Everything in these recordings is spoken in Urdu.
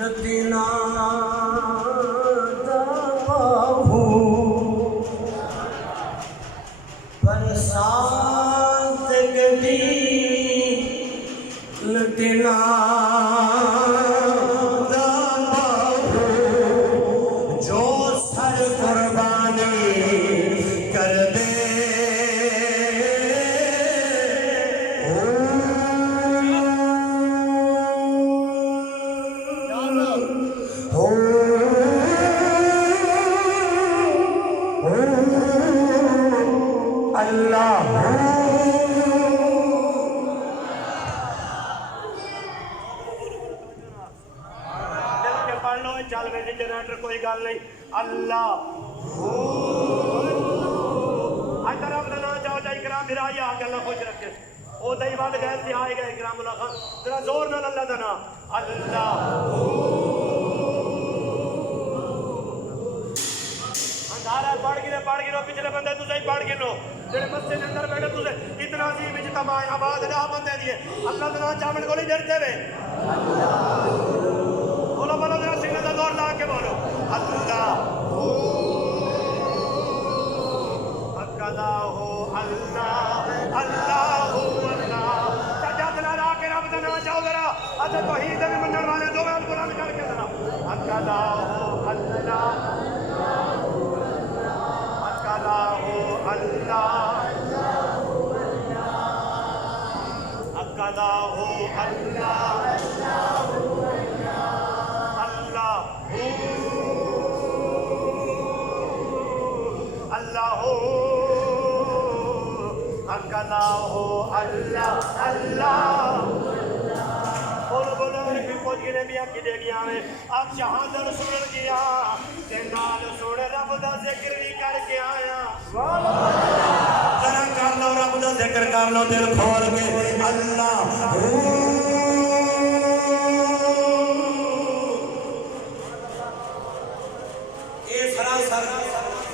نتنا دباہو برسات گدی نتنا دباہو جو سر قربانی کر دے کوئی گل نہیں اللہ اگر آپ نہ جاؤ جائے اکرام میرا یہ آگے اللہ خوش رکھے او دائی بات گئے سے آئے گئے اکرام اللہ خان ذرا زور نہ اللہ دنا اللہ اندھارا پڑھ گرو پچھلے بندے تُسے ہی پڑھ گرو جڑے مسجد اندر بیٹھے تُسے اتنا عظیم اجتماع آباد ہے بندے دیئے اللہ دنا چامن کو نہیں ڈرتے ہوئے بولو بولو ذرا سنگھ دا دور لا کے بولو اللہ اکدا ہو اللہ اللہ ہو اللہ سجاد لڑا کے رب دا نام چاہو ذرا اچھا توحید میں منن والے دو میں قرآن کر کے ذرا اکدا ہو اللہ اکدا ہو اللہ اکدا ہو اللہ اللہ اللہ بولو بولو پھر پہنچ گئے میاں کی دے گیا میں اب شہادت سن گیا تے نال سن رب دا ذکر بھی کر کے آیا ذرا کر لو رب دا ذکر کر لو دل کھول کے اللہ یہ سراسر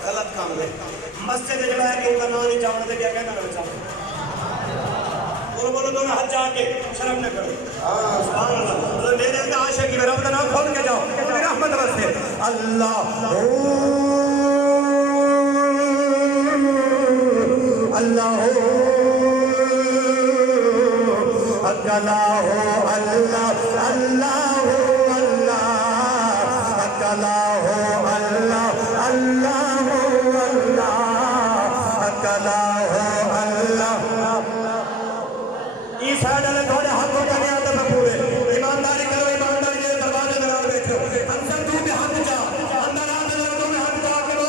غلط کام ہے مسجد جڑا ہے کہ اوپر نہ نہیں چاہنے دے کیا کہنا نہ چاہنے بولو بولو دونوں ہاتھ جا کے شرم نہ کرو سبحان اللہ میرے اندر عاشق کی رب کا نام کھول کے جاؤ میری رحمت واسطے اللہ اللہ اکلا ہو اللہ اللہ اللہ اکلا ہو اللہ اللہ اللہ اکلا ہو اللہ اس سائڈ والے تھوڑے حق ہو جانے آتے میں پورے ایمانداری کرو ایمانداری کے دروازے درار بیٹھو اندر تو بھی حق جا اندر آتے لوگوں میں حق جا کے بول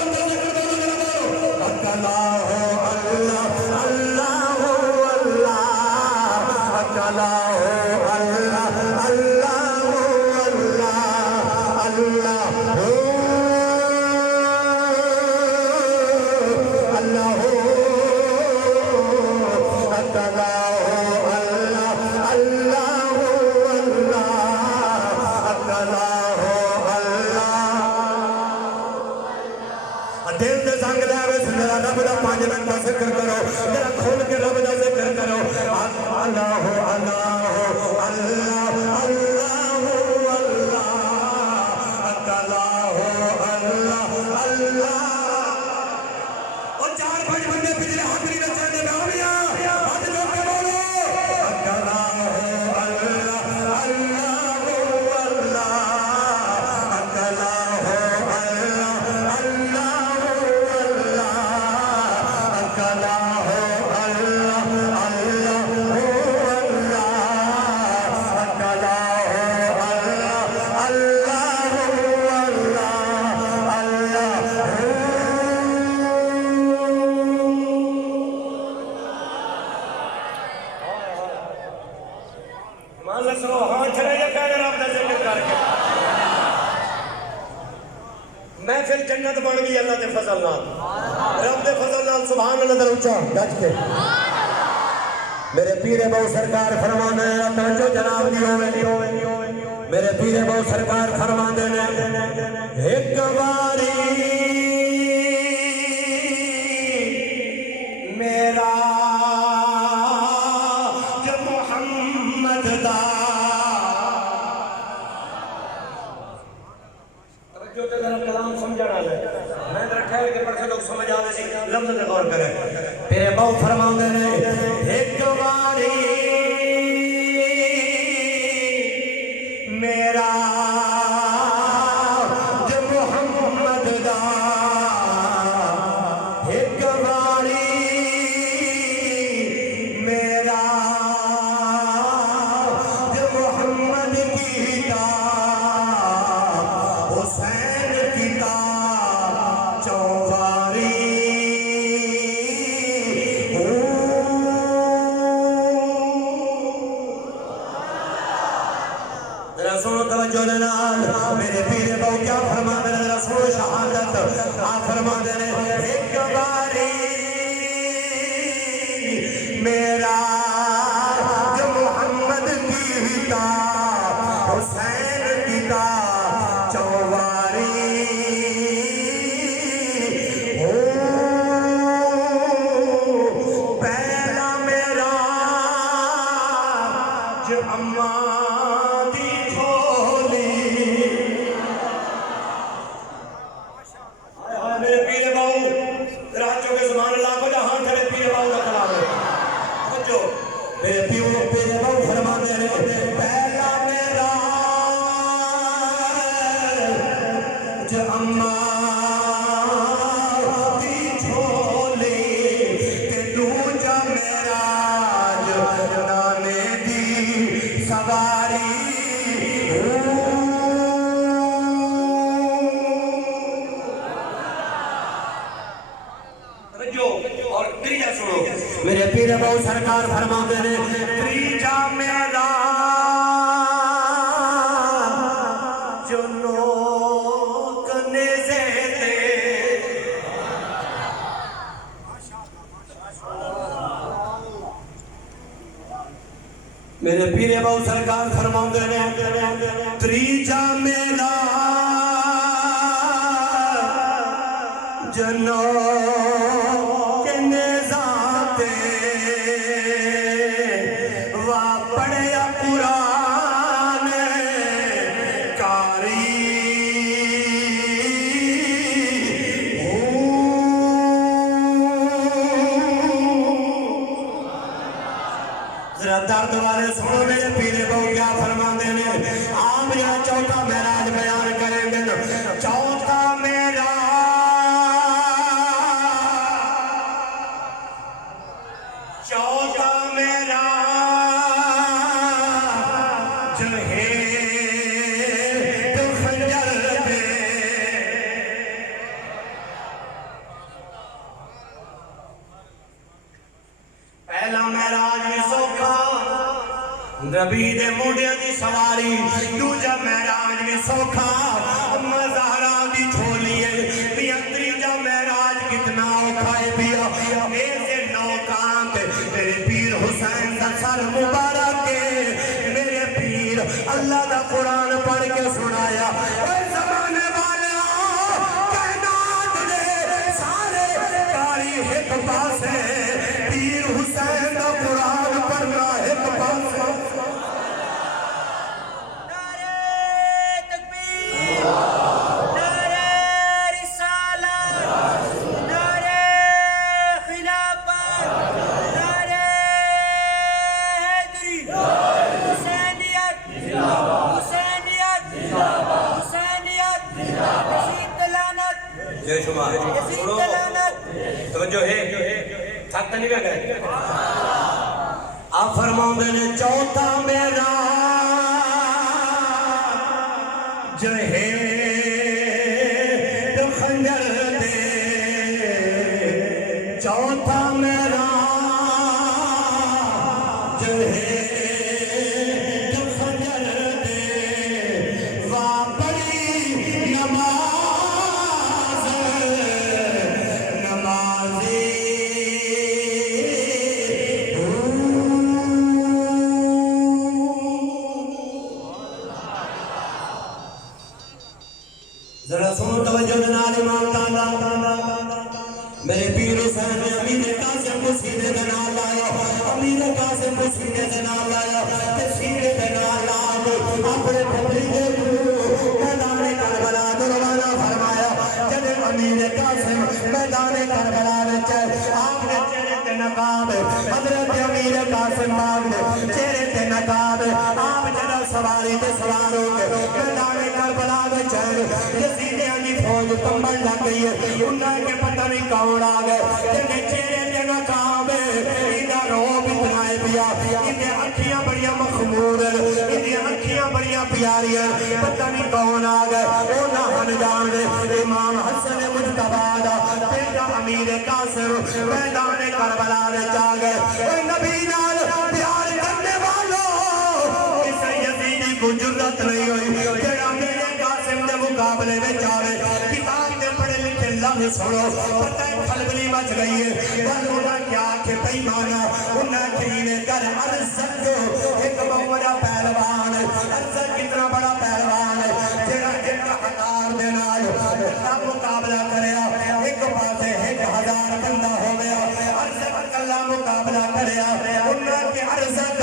اندر سے کر دو میرا بولو اکلا ہو اللہ اللہ ہو اللہ اکلا ہو اللہ اللہ ہو اللہ اللہ ہو اللہ ہو رب دا پانچ رنگ کا ذکر کرو میرا کھول کے رب دا ذکر کرو اللہ ہو اللہ ہو اللہ اللہ ہو اللہ اکلا ہو اللہ اللہ اور چار پانچ بندے پچھلے حقری میں چڑھنے میں آمیا ہاتھ جو کے بولو اکلا ہو اللہ اللہ ہو اللہ اکلا ہو اللہ اللہ میں پھر جنت بڑھ گئی اللہ دے فضل نال رب دے فضل نال سبحان اللہ در اچھا گج کے میرے پیر بہو سرکار فرمانے توجہ جناب دی ہوئے میرے پیر بہو سرکار فرمانے ایک باری میرا جو محمد دا لفظ سے غور کریں پیرے بہو فرماؤں دے نے ایک باری میرا جو محمد دا ایک باری میرا جو محمد کی دا حسین کی دا چوباری سنو توجہ نال میرے پیر بہو کیا فرما دے رسول شہادت آپ فرما دے ایک باری میرا جو محمد کی تا حسین کی تا چوباری پہلا میرا جو اماں میرے پیر بہو سرکار فرما دے تریجا میرا جو لوگ نیزے دے میرے پیر بہو سرکار فرما دے تریجا میرا جو درد والے سنو میرے پیرے بہو کیا فرما دینے آپ میرا چوتھا معراج بیان کریں گے چوتھا معراج جو ہے تو خنجر دے پہلا معراج نبی دے موڑیاں دی سواری دوجا معراج میں سوکھا مزہرہ دی چھولیے بیا تریجا معراج کتنا اوکھائے بیا ایسے نوکانت میرے پیر حسین دا سر مبارک کے میرے پیر اللہ دا قرآن پڑھ کے سنایا اے زمانے والے کائنات دے سارے کاری ایک پاس ہے پیر حسین دا قرآن پڑھنا ایک پاس ہے آپ فرماؤں دے چوتھا میرا جو ہے تو خنجر دے چوتھا میرا جو ہے تو خنجر دے واپڑی نماز نمازی ذرا سنو توجہ نال امام دادا میرے پیر حسین نے امیر قاسم مسیدے دنال لایا امیر قاسم مسیدے دنال لایا تشہیر دنال لایا اپنے بھتیجے کو میدان کربلا روانہ فرمایا جب امیر قاسم میدان کربلا وچ آپ نے چہرے تے نقاب حضرت امیر قاسم باغ نے چہرے تے نقاب آپ جڑا سواری تے سوار ہو کے میدان کربلا وچ یزیدیاں دی فوج کمبن لگ گئی ہے انہاں کے پتہ نہیں کون آ گئے جن چہرے تے نقاب انہاں روب اتنا ہے پیا انہاں اکھیاں بڑیاں مخمور انہاں اکھیاں بڑیاں پیاریاں پتہ نہیں کون آ گئے انہاں ہن جان دے امام حسن مجتبی دا بیٹا امیر قاسم میدان کربلا وچ آ گئے اے نبی نال پیار کرنے والوں اس یزیدی کو جرأت نہیں ہوئی جڑا میرے قاسم دے مقابلے وچ آوے کتاب دے پڑھے لکھے لفظ سنو پتہ ہے کھلبلی مچ گئی ہے پر انہاں کیا کہ بے ایمانا انہاں کینے کر ارزق ایک بڑا پہلوان ارزق کتنا بڑا پہلوان ہے جڑا ایک ہزار دے نال مقابلہ کریا ایک پاسے 1000 بندہ ہو گیا ارزق اللہ مقابلہ کریا انہاں کے ارزق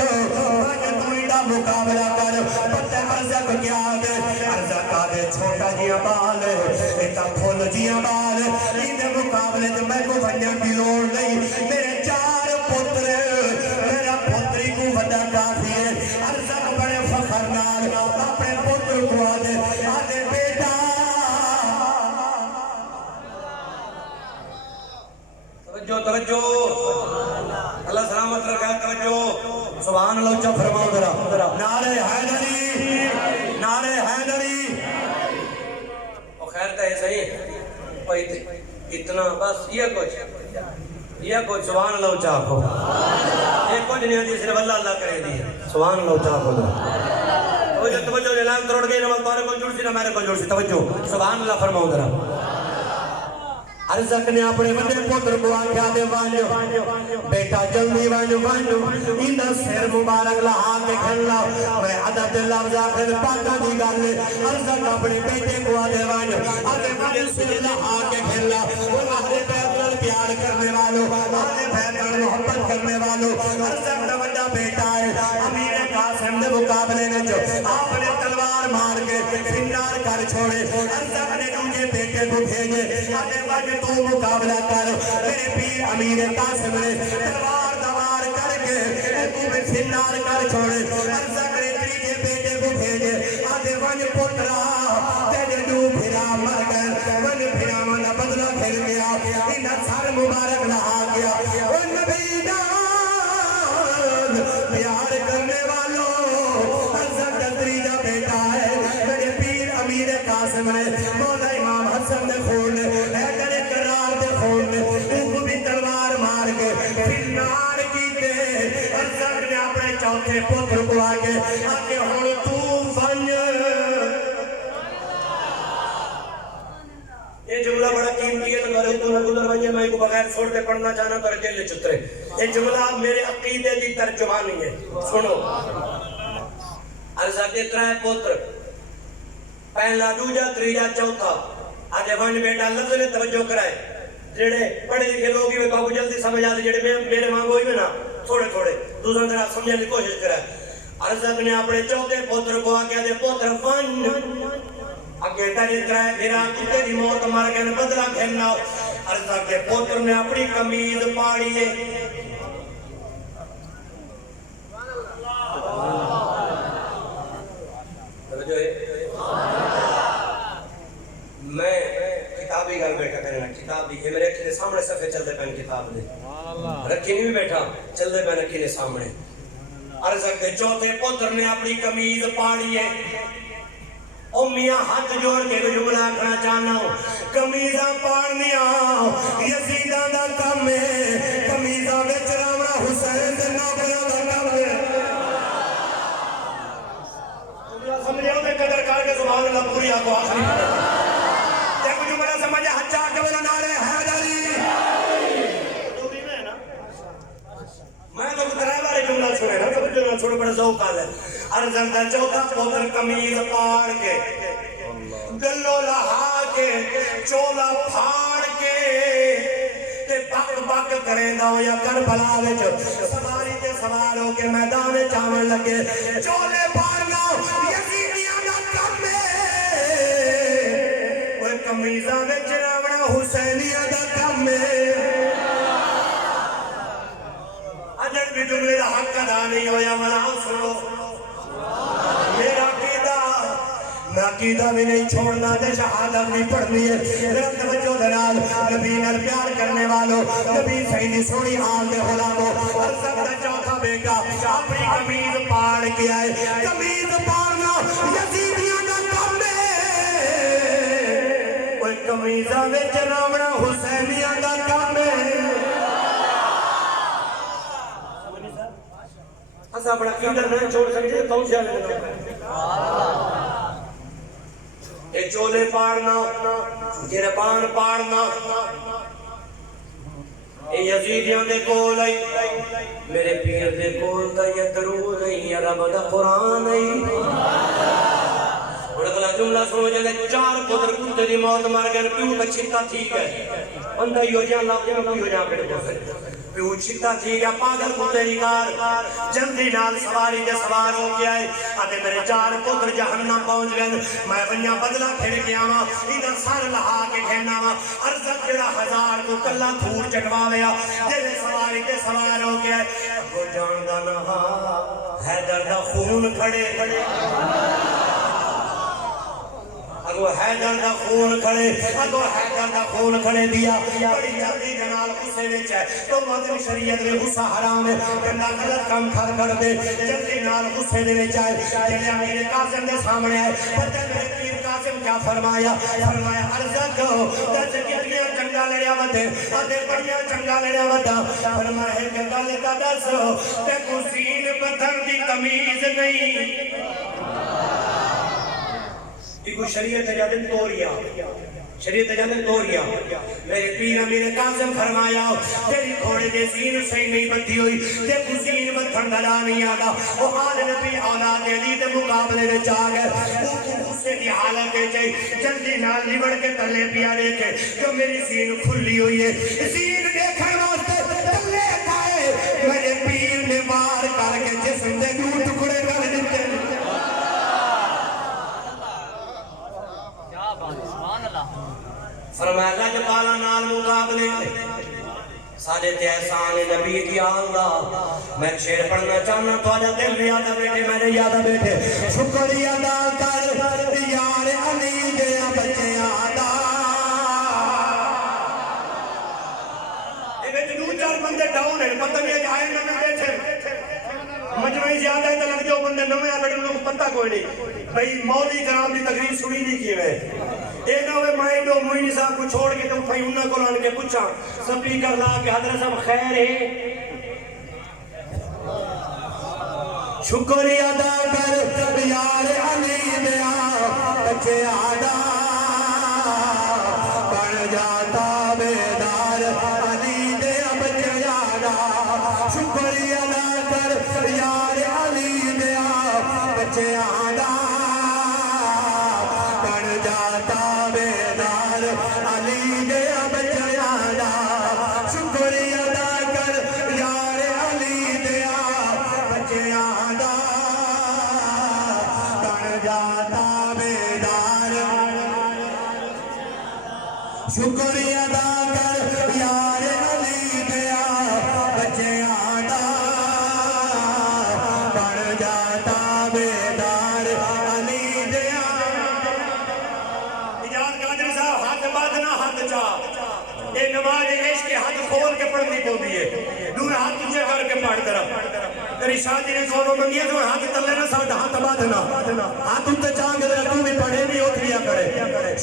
دا مقابلہ کر پتہ ارزق کیا دے ارزق دے چھوٹا جیا بال ایک پھول جیا بال ان مقابلے تے میں کو بننے کی لوڑ نہیں میرے 4 پتر میرا پتری کو بڑا کافی ہے ارزق بڑے فخر نال اپنے پتر کو آدے بیٹا توجہ اللہ سلامت رکھا توجہ سبحان اللہ اچھا فرماؤ ذرا نعرہ حیدری نعرہ حیدری او خیر تو ہے صحیح اتنا بس یہ کچھ سبحان اللہ اچھا آکھو یہ کچھ نہیں ہوتی صرف اللہ اللہ کرے دی سبحان اللہ اچھا آکھو توجہ اعلان کروڑ گئی نہ تمہارے کو جڑ سی نہ میرے کو جڑ سی توجہ سبحان اللہ فرماؤ ذرا ارزق نے اپنے بڑے پتر کو آکھیا دے وانجو بیٹا جلدی وانجو اندا سر مبارک لہا کے کھلا میں عدد لفظ آخر پاکا دی گل ارزق اپنے بیٹے کو آدے وانجو آدے بڑے سر لہا کے کھلا وہ آدھے بیتر پیار کرنے والوں آدھے بیتر محبت کرنے والوں ارزق دا بڑا بیٹا ہے امیر قاسم دے مقابلے نے جو آپ نے تلوار مار کے سنار کر چھوڑے ارزق نے دوجے بیٹے کو بھیجے آدھے وانجو تو مقابلہ کر میرے پیر امیر قاسم نے تلوار دوار کر کے تو میں سنار کر چھوڑے ارزق نے تیجے بیٹے کو بھیجے آدھے ون پترا تیجے دو پھرا مر گئے ون پھرا من بدلہ پھر گیا انہا سر مبارک لہا گیا وہ نبی دان پیار کرنے والوں ارزق تیجا بیٹا ہے میرے پیر امیر قاسم نے مولا امام حسن نے خون نے چوتھے پتر کو آگے ہون تو بن یہ جملہ بڑا قیمتی ہے تو تو نہ گزر بنجے میں کو بغیر چھوڑتے پڑھنا چاہنا تو رجل لے چترے یہ جملہ میرے عقیدے دی ترجمانی ہے سنو ارزا کے 3 پتر پہلا دوجا تریجا چوتھا آگے ون بیٹا لفظ نے توجہ کرائے جڑے پڑھے لکھے لوگ ہی بابو جلدی سمجھ آتے جڑے میرے مانگو ہی میں نا تھوڑے دوسرا طرح سمجھنے کی کوشش کرا ارزق نے اپنے چوتھے پتر کو آگیا دے پتر فن آگے تیری ترائے بھیرا کتے دی موت مار گئے بدلہ کھیلنا ارزق کے پتر نے اپنی کمیز پاڑی ہے میں کتابی گھر بیٹھا کرنا کتاب دی میرے اکھے سامنے صفحے چلتے پہن کتاب دے رکھی نہیں بھی بیٹھا چلتے پہن اکھے سامنے ارزق دے چوتھے پتر نے اپنی کمیز پاڑی ہے او میاں ہاتھ جوڑ کے جملہ کرنا چاہنا ہوں کمیزاں پاڑنیاں یزیداں دا کم ہے کمیزاں وچ راونا حسین دے نوکریاں دا کم ہے سمجھے ہو دے قدر کار کے سبحان اللہ پوری آگو آخری دیکھو جملہ سمجھے ہچا کے بلا نعرے حیدری دوری میں ہے نا میں تو کترائے بارے جملہ چھوڑے نا سب جملہ چھوڑے بڑا ذوق آ ہے ارزق دا چوتھا پتر کمیز پاڑ کے گلو لہا کے چولا پھاڑ کے تے بک بک کریں دا یا کربلا وچ سواری تے سوار ہو کے میدان چاون لگے چولے پارنا یزیدیاں دا کم ہے اوے کمیزاں وچ راونا حسینیاں دا کم عقیدہ بھی نہیں چھوڑنا تے شہادت بھی پڑھنی ہے ذرا توجہ دلال نبی نال پیار کرنے والوں نبی سیدی سونی حال دے غلاموں ہر سب دا چوتھا بیٹا اپنی قمیض پاڑ کے آئے قمیض پاڑنا یزیدیاں دا کام ہے اوے قمیضاں وچ راونا حسینیاں دا کام ہے اسا بڑا قیمت نہ چھوڑ سکتے کون سے اے چولے پاڑنا گربان پاڑنا اے یزیدیاں دے کول آئی میرے پیر دے کول دا یہ درود نہیں رب دا قرآن نہیں بڑا گلا جملہ سنو جلے 4 پتر کتے دی موت مر گئے پیو کا چھتا ٹھیک ہے بندہ یو جان لاؤ جان پیو جان کڑے پوسے پیو چھتا ٹھیک ہے پاگل کتے دی کار جلدی نال سواری دے سوار ہو کے آئے آتے میرے 4 پتر جہنم پہنچ گئے میں بنیا بدلہ پھر کے آما ادھر سر لہا کے کھینا آما ارزت جڑا 1000 کو کلہ دھور چٹوا لیا جلے سواری دے سوار ہو کے آئے وہ جاندہ نہا حیدر دا خون کھڑے اگو حیدر دا خون کھڑے دیا بڑی جلدی جنال غصے وچ ہے تو مدنی شریعت میں غصہ حرام ہے بندہ غلط کام کر دے جلدی نال غصے دے وچ آئے جلدی امیر قاسم دے سامنے آئے پتہ میرے پیر قاسم کیا فرمایا عرض کرو دس کتنیاں چنگا لڑیا وتے اتے بڑیاں چنگا لڑیا وتا فرمایا کہ گل تا دس تے کو سین بدن دی تمیز نہیں ایک شریعت اجازت توریا شریعت اجازت توریا میرے پیر امیر قاسم فرمایا تیری گھوڑے دے سین صحیح نہیں بندی ہوئی تے کو سین بدھن دلا نہیں آگا وہ حال نبی اولاد علی دے مقابلے میں جا گئے وہ غصے کی حالت دے جائے جلدی نال لبڑ کے تلے پیا دیکھے جو میری سین کھلی ہوئی ہے سین دیکھے واسطے تلے کھائے میرے پیر نے وار کر کے جسم دے دو ٹکڑے کر دیتے فرمایا لج پالا نال مقابلے سارے تے احسان نبی کی اللہ میں شعر پڑھنا چاہنا تو آجا دل یادہ بیٹھے میرے یادہ بیٹھے شکر ادا کر یار علی دیا بچے آدھا اے بیٹھے 2-4 بندے ڈاؤن ہیں پتہ نہیں آئے نہ بیٹھے مجمعی زیادہ ہے تو لگ جو بندے نوے آگے لوگ پتہ کوئی نہیں بھئی مولوی کرام دی تقریر سنی نہیں کی میں اے نہ ہوئے مائنڈو موئنی صاحب کو چھوڑ کے تم پھائی انہاں کو لان کے پوچھا سپیکر لا کے حضرت صاحب خیر ہے شکر ادا کر یار علی دیا بچے آدھا بڑھ جاتا بیدار علی دیا بچے آدھا شکر ادا کر یار علی دیا بچے آدھا بڑھ جاتا بیدار علی دیا بچے آدھا شکر ادا کر یار علی دیا بچے آدھا بڑھ جاتا بیدار شکر ادا کر یار علی دیا بچے آدھا بڑھ جاتا بیدار علی دیا اجازت قادری صاحب ہاتھ باندھنا ہاتھ چاہ اے نماز عشق کے ہاتھ کھول کے پڑھنی پڑتی ہے دور ہاتھ تجھے کر کے پڑھ طرف تیری شادی نے سونوں منگی ہے تو ہاتھ تلے نہ ساتھ ہاتھ باندھنا ہاتھ انتے چاہنگے دے تو بھی پڑھے بھی ہوت لیا کرے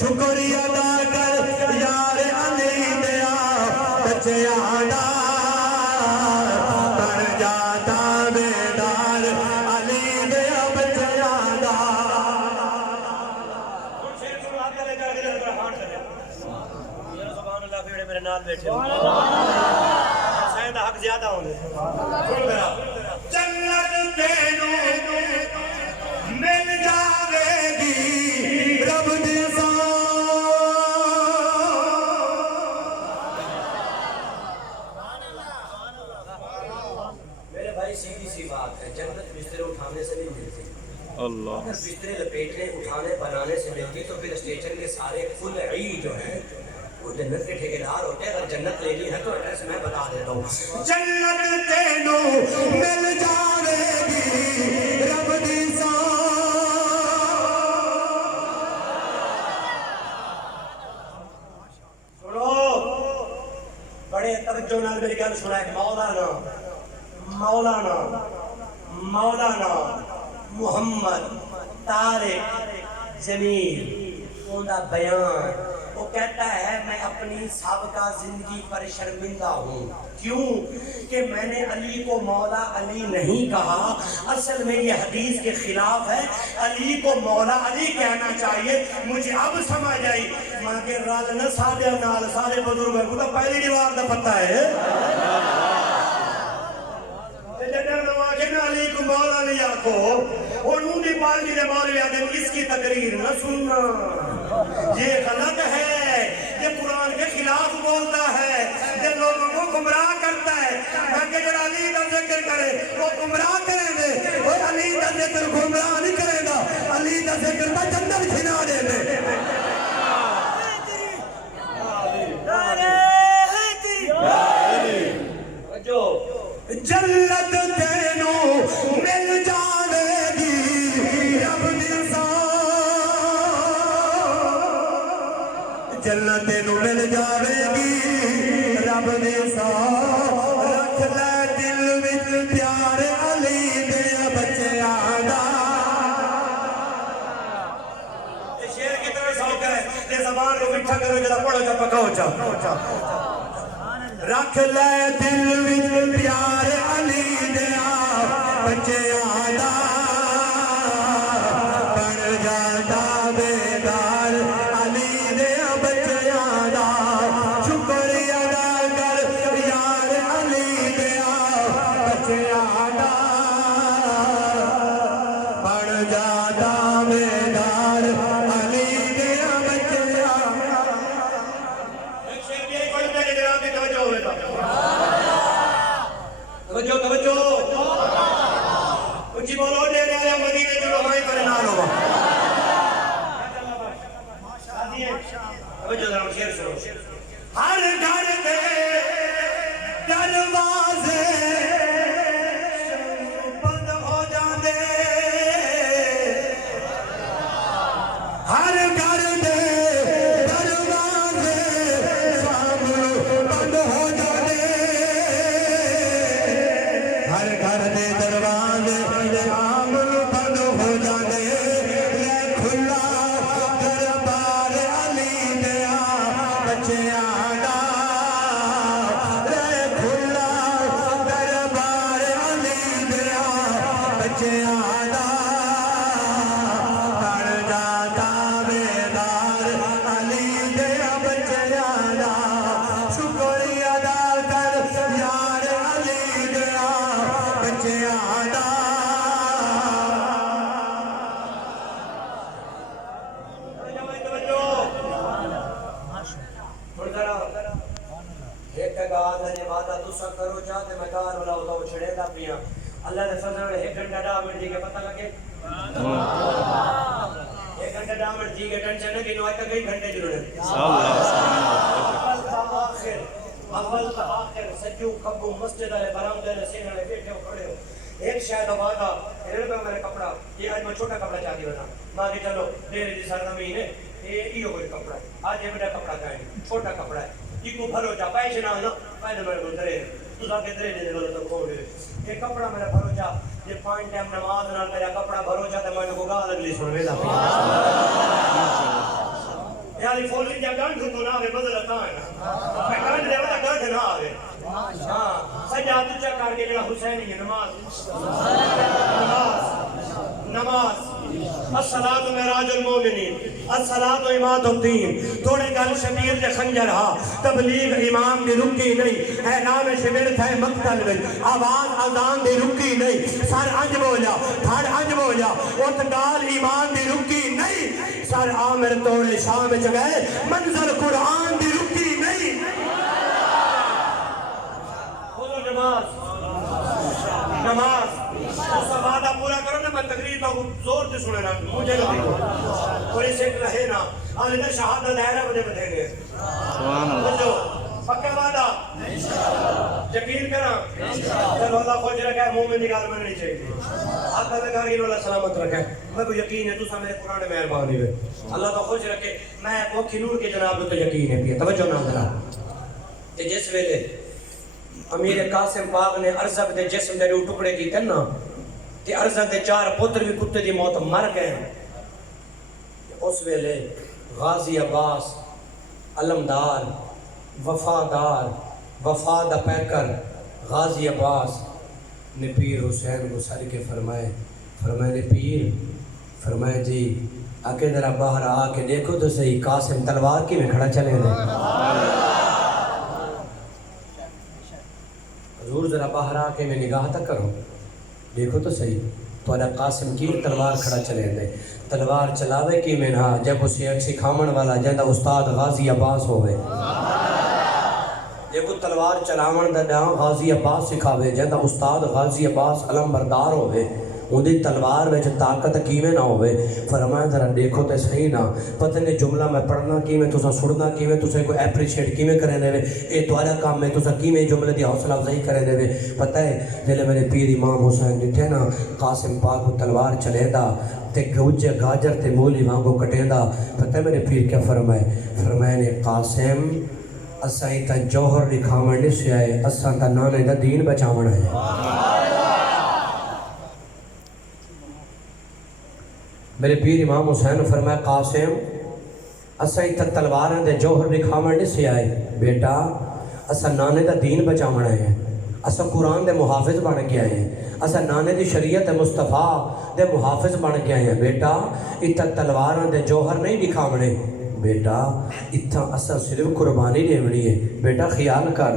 شکر ادا کر یار علی دیا بچے آدھا بڑھ جاتا بیدار علی دیا بچے آدھا سبحان اللہ پیڑے میرے نال بیٹھے شاید حق زیادہ ہونے جنت تینوں مل جاوے گی رب دی میرے بھائی سیدھی سی بات ہے جنت بسترے اٹھانے سے نہیں ملتی اللہ بسترے لپیٹنے اٹھانے بنانے سے ملتی تو پھر اسٹیشن کے سارے فل عی جو ہیں وہ جنت کے ٹھیکیدار ہوتے ہیں اگر جنت لینی ہے تو ایڈریس میں بتا دیتا ہوں جنت تینوں مل جاوے گی رب دی توجہ نال میری گل سنا ہے مولانا محمد طارق جمیل اوندا بیان وہ کہتا ہے میں اپنی سابقہ زندگی پر شرمندہ ہوں کیوں کہ میں نے علی کو مولا علی نہیں کہا اصل میں یہ حدیث کے خلاف ہے علی کو مولا علی کہنا چاہیے مجھے اب سمجھ آئی ماں کے راز نہ سارے بزرگوں کو تو پہلی دیوار دا پتہ ہے علی کو مولا نہیں آکھو اور اونی پارٹی نے مولوی آدم اس کی تقریر نہ سننا یہ غلط ہے یہ قرآن کے خلاف بولتا ہے یہ لوگوں کو گمراہ کرتا ہے تاکہ جو علی کا ذکر کرے وہ گمراہ کریں گے اور علی کا ذکر گمراہ نہیں کرے گا علی کا ذکر کا جنت چھنا دے دے جنت تینوں مل جاوے گی رب دی جنت تینوں مل جاوے گی رب دی رکھ لے دل وچ پیار علی دے بچیاں دا یہ شعر کتنا شوق ہے یہ زبان کو میٹھا کرو جڑا پڑھو جا پکاؤ چا رکھ لے دل وچ پیار علی دیا بچیاں دا بن جاتا بیدار علی دیا بچیاں دا شکر ادا کر یار علی دیا بچیاں دا بن جاتا بیدار علی دیا بچیاں توجہ اچھی بولو دے رہے ہیں مدینے جو لوگ آئی پر نال ہوگا توجہ ذرا شیر سنو ہر گھر دے دروازے بند ہو جاندے ہر گھر دے دروازے بند ہو جاندے ہر گھر دے دروازے شام بند ہو جاندے لے کھلا دربار علی دیا بچیاں دا لے کھلا دربار علی دیا بچیاں دا بن جاتا بیدار علی دیا بچیاں دا شکر ادا کر یار علی دیا بچیاں دا ایک گاہ نے وعدہ تسا کرو چاہتے میں کار والا ہوتا وہ چھڑے گا پیا اللہ نے فضل میں ایک گھنٹہ ڈامن جی کے پتہ لگے ایک گھنٹہ ڈامن جی کے ٹنشن ہے کہ نو آج تک کئی گھنٹے جلوڑے اول تا آخر سجو کبو مسجد ہے برام دے سینے میں بیٹھے ہو کھڑے ہو ایک شاید وعدہ انہوں نے میرے کپڑا یہ آج میں چھوٹا کپڑا چاہتی ہوتا ماں کہ چلو دیر جی سرزمین ہے یہ کوئی کپڑا ہے آج یہ بڑا کپڑا کہیں چھوٹا کپڑا ہے یہ کو بھرو جا پیش نہ ہونا پہلے میرے کو درے تو جا کے درے دے دے تو کھول دے یہ کپڑا میرا بھرو جا یہ پوائنٹ ٹائم نماز نال میرا کپڑا بھرو جا تے میں کو گال اگلی سن ویلا یاری فولنگ جا گنڈ تو نہ آوے بدل تا ہے نا میں گنڈ دے والا گنڈ نہ آوے ہاں سجا تو چا کر کے جڑا حسین ہے نماز الصلاۃ معراج المومنین الصلاۃ اماد الدین تھوڑے گل شبیر دے خنجر ہا تبلیغ امام دی رکی نہیں اعلان شبیر تھے مقتل میں آواز اذان دی رکی نہیں سر انج بولا دھڑ انج بولا اوت گال ایمان دی رکی نہیں سر عامر توڑے شام وچ گئے منظر قرآن دی رکی نہیں بولو نماز اس وعدہ پورا کرو نا میں تقریر تو زور سے سنے نا مجھے لگے کوئی سیک رہے نا آج ادھر شہادت ہے نا مجھے بتائیں گے سبحان اللہ پکا وعدہ یقین کرا چلو اللہ خوش رکھے مومن کی گال مننی چاہیے آقا دے کارگیر والا سلامت رکھے میں کو یقین ہے تو سا میرے قرآن مہربانی ہے اللہ تو خوش رکھے میں وہ کھنور کے جناب تو یقین ہے توجہ نہ ذرا کہ جس ویلے امیر قاسم پاک نے ارزق دے جسم دے ٹکڑے کیتے نا تے ارزق دے 4 پتر بھی کتے دی موت مر گئے. اس ویلے غازی عباس علمدار وفادار وفا دا پیکر غازی عباس نے پیر حسین کو سر کے فرمائے نے پیر فرمائے جی آکے ذرا باہر آ کے دیکھو تو صحیح قاسم تلوار کی میں کھڑا چلے دے. حضور ذرا باہر آ کے میں نگاہ تک کرو دیکھو تو صحیح تو قاسم کی تلوار کھڑا چلے دے. تلوار چلاوے کی میں نہ جب اسے سکھامن والا جہاں استاد غازی عباس ہوئے جب تلوار چلاون دا ڈاں غازی عباس سکھاوے جہاں استاد غازی عباس علم بردار ہوئے اندھی تلوار میں طاقت کیویں نہ ہوئے. فرمایا ذرا دیکھو تے صحیح نہ پتہ نہیں جملہ میں پڑھنا کیویں تساں سننا کیویں تساں کوئی اپریشیٹ کیویں کرے دے اے تہاڈا کام ہے تساں کیویں جملے دی حوصلہ افزائی کرے دے. پتہ ہے جلے میرے پیر امام حسین ڈٹھے نا قاسم پاک کو تلوار چلے دا تے گوجے گاجر تے مولی وانگو کٹے دا. پتہ ہے میرے پیر کیا فرمائے نے قاسم اساں تا جوہر دکھاون نہیں سے آئے اساں تا نانے دا دین بچاون ہے. میرے پیر امام حسین فرمایا قاسم اساں تا تلواریں دے جوہر دکھاون نہیں سے آئے بیٹا اساں نانے دا دین بچاون ہے. اساں قرآن دے محافظ بن کے آئے ہیں. اساں نانے دی شریعت مصطفیٰ دے محافظ بن کے آئے ہیں. بیٹا اتھا تلواراں دے جوہر نہیں دکھاونے بیٹا اتھا اساں صرف قربانی دیونی ہے. بیٹا خیال کر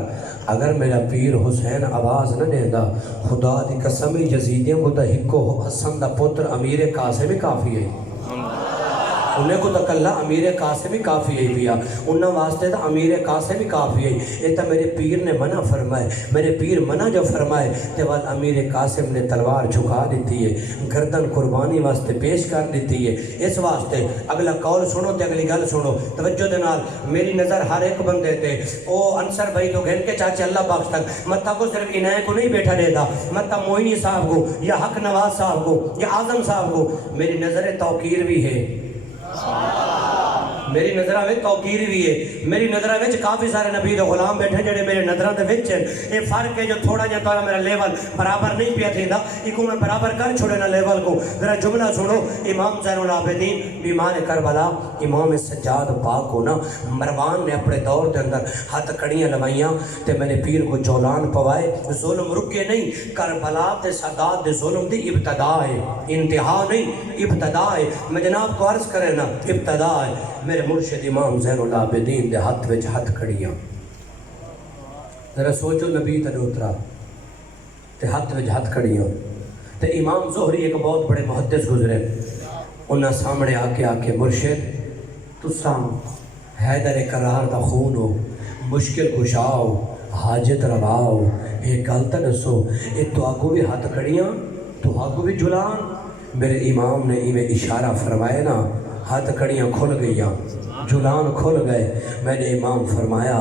اگر میرا پیر حسین آواز نہ دیندہ خدا دی قسم یزیدیاں کو تا ہکو حسن دا پتر امیر قاسم ہی کافی ہے. انہیں کو تکلہ امیر قاسم ہی کافی ہے بیا انہاں واسطے تا امیر قاسم ہی کافی ہے. یہ تا میرے پیر نے منع فرمائے میرے پیر منع جو فرمائے تے بعد امیر قاسم نے تلوار جھکا دیتی ہے گردن قربانی واسطے پیش کر دیتی ہے. اس واسطے اگلا قول سنو تے اگلی گل سنو توجہ دے نال. میری نظر ہر ایک بندے تے او انصر بھائی تو گھن کے چاچے اللہ بخش تک متا کو صرف انہیں کو نہیں بیٹھا دیتا متا موئنی صاحب کو یا حق نواز صاحب کو یا اعظم صاحب کو میری نظر توقیر بھی ہے. میری نظرہ میں توقیر بھی ہے. میری نظرہ میں کافی سارے نبی دے غلام بیٹھے جڑے میرے نظرہ دے وچ ہیں. یہ فرق ہے جو تھوڑا جا توڑا میرا لیول برابر نہیں پیا تھی دا ایک میں برابر کر چھوڑے نا لیول کو. ذرا جملہ سنو امام زین العابدین بیمار کربلا امام سجاد پاک کو نا مروان نے اپنے دور دے اندر ہاتھ کڑیاں لوائیاں تے میں نے پیر کو جولان پوائے. ظلم رکے نہیں کربلا تے سادات دے ظلم دی ابتدا ہے انتہا نہیں ابتدا ہے. میں جناب کو عرض کرے نا ابتدا ہے. میرے مرشد امام زین العابدین دے ہاتھ وچ ہاتھ کھڑیاں ذرا سوچو نبی تے اترا تے ہاتھ وچ ہاتھ کھڑیاں تے امام زہری ایک بہت بڑے محدث گزرے انہاں سامنے آ کے مرشد تساں حیدر کرار دا خون ہو مشکل کشاؤ حاجت رواؤ ایک گل تے دسو اے تو آگو بھی ہاتھ کھڑیاں تو آگو بھی جلان. میرے امام نے ایویں اشارہ فرمائے نا ہاتھ کڑیاں کھل گئیاں جلان کھل گئے. میں نے امام فرمایا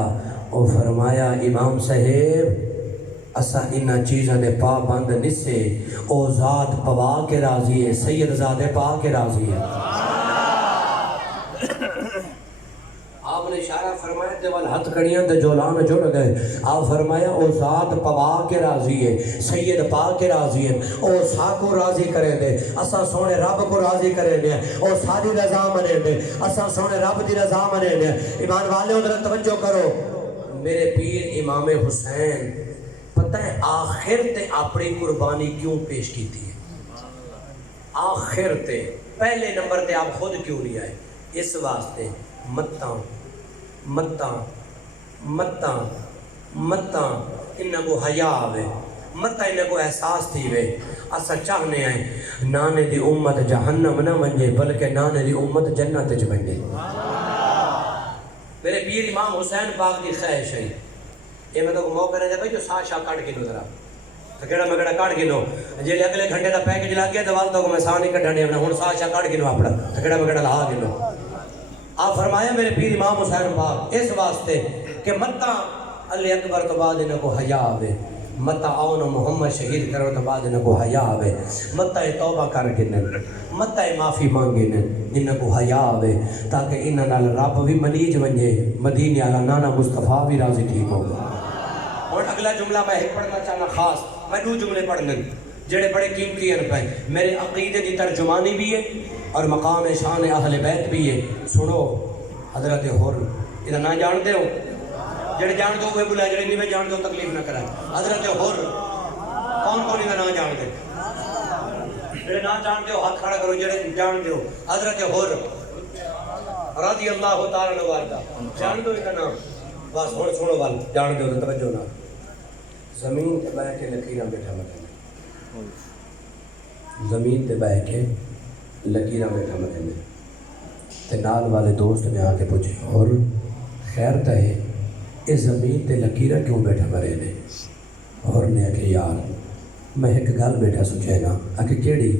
امام صاحب اسا انہاں چیزاں دے پا بند نسے او ذات پوا کے راضی ہے سید ذات پا کے راضی ہے. آپ نے اشارہ فرمایا تے وال ہاتھ کڑیاں تے جولان جڑ گئے. آپ فرمایا او ذات پوا کے راضی ہے سید پا کے راضی ہے او ساکو راضی کرے دے اسا سونے رب کو راضی کرے دے او ساری رضا منے دے اسا سونے رب دی رضا منے دے. ایمان والے ادھر توجہ کرو. میرے پیر امام حسین پتہ ہے آخر تے اپنی قربانی کیوں پیش کی تھی آخر تے پہلے نمبر تے آپ خود کیوں نہیں آئے. اس واسطے متاں انہاں کو حیا آوے متاں انہاں کو احساس تھی وے. اسا چاہنے آئے نانے دی امت جہنم نہ ونجے بلکہ نانے دی امت جنت وچ ونجے. میرے پیر امام حسین پاک دی خواہش ہے یہ میں تو موقع رہے بھائی جو سا شاہ کٹ کے نو ذرا کیڑا مگڑا کٹ کے نو جی اگلے گھنٹے دا پیکج لگ گیا تو وال تو میں سا نہیں کٹھنے ہوں سا شاہ کٹ کے نو اپنا کیڑا مگڑا لا کے نو. آپ فرمایا میرے پیر امام حسین پاک اس واسطے کہ متا علی اکبر تو بعد انہوں کو حیا آوے متا آؤن محمد شہید کرو تو بعد انہوں کو حیا آوے متا توبہ کر گنن متا معافی مانگن انہوں کو حیا آوے تاکہ انہوں نال رب بھی منیج ونجے مدینے والا نانا مصطفیٰ بھی راضی ٹھیک ہوگا. اور اگلا جملہ میں ایک پڑھنا چاہنا خاص، میں دو جملے پڑھنے جڑے بڑے قیمتی ہیں پہ میرے عقیدے دی ترجمانی بھی ہے اور مقام شان اہل بیت بھی ہے. سنو حضرت حر یہ نہ جانتے ہو، جڑے جان دو وہ بلا، جڑے نہیں میں جان دو تکلیف نہ کرائے. حضرت حر کون کون انہیں نہ جانتے؟ جڑے نہ جانتے ہو ہاتھ کھڑا کرو، جڑے جانتے ہو. حضرت حر رضی اللہ تعالیٰ عنہ واردا جان دو انہیں نام بس ہوں سنو وال جان دو تو توجہ نہ. زمین تے بیٹھ کے لکیراں بیٹھا مکھنے، زمین تے بیٹھ کے لکیراں بیٹھا مکھنے تے نال والے دوست نے آ کے پوچھے اور خیر تے اس زمین تے لکیراں کیوں بیٹھا مرے نے؟ اور نے کہ یار میں ایک گل بیٹھا سوچے نا کہ کیڑی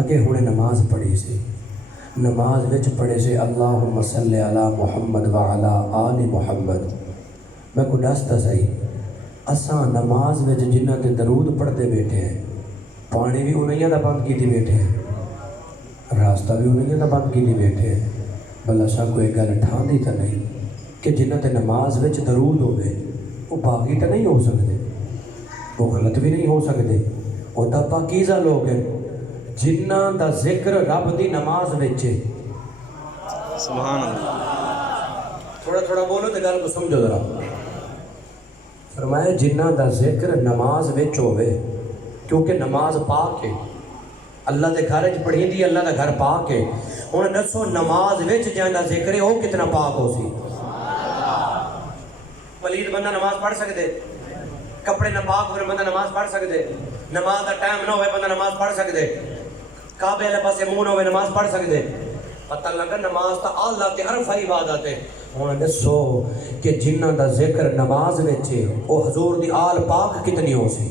اگے ہنے نماز پڑھی سی، نماز وچ پڑھے سے اللہم صلی علی محمد وعلی آل محمد. میں کو دستا صحیح اساں نماز وچ جنہ تے درود پڑھتے بیٹھے ہیں پانی بھی انہیں دا بند کیتی بیٹھے ہیں، راستہ بھی انہیں دا بند کیتی بیٹھے ہیں. بھلا اساں کوئی گل ٹھاندی تا نہیں کہ جنہ تے نماز وچ درود ہوئے وہ باغی تا نہیں ہو سکتے، وہ غلط بھی نہیں ہو سکتے، وہ تا پاکیزہ لوگ ہیں جنہ دا ذکر رب دی نماز وچ. سبحان اللہ. تھوڑا تھوڑا بولو تے گل کو سمجھو ذرا. فرمایا جنہ دا ذکر نماز وچ ہوئے کیونکہ نماز پاک ہے، اللہ دے گھر وچ پڑھی دی، اللہ دا گھر پاک ہے. ہن دسو نماز وچ جاندا ذکر ہے وہ کتنا پاک ہو سی؟ پلید بندہ نماز پڑھ سکدے؟ کپڑے نہ پاک ہوئے بندہ نماز پڑھ سکدے؟ نماز دا ٹائم نہ ہوئے بندہ نماز پڑھ سکدے؟ کعبے والے پاسے منہ نہ ہوئے نماز پڑھ سکدے؟ پتہ لگا نماز تا اللہ تے عرف عبادت ہے. ہن دسو کہ جنہ دا ذکر نماز وچ ہے او حضور دی آل پاک کتنی ہو سی؟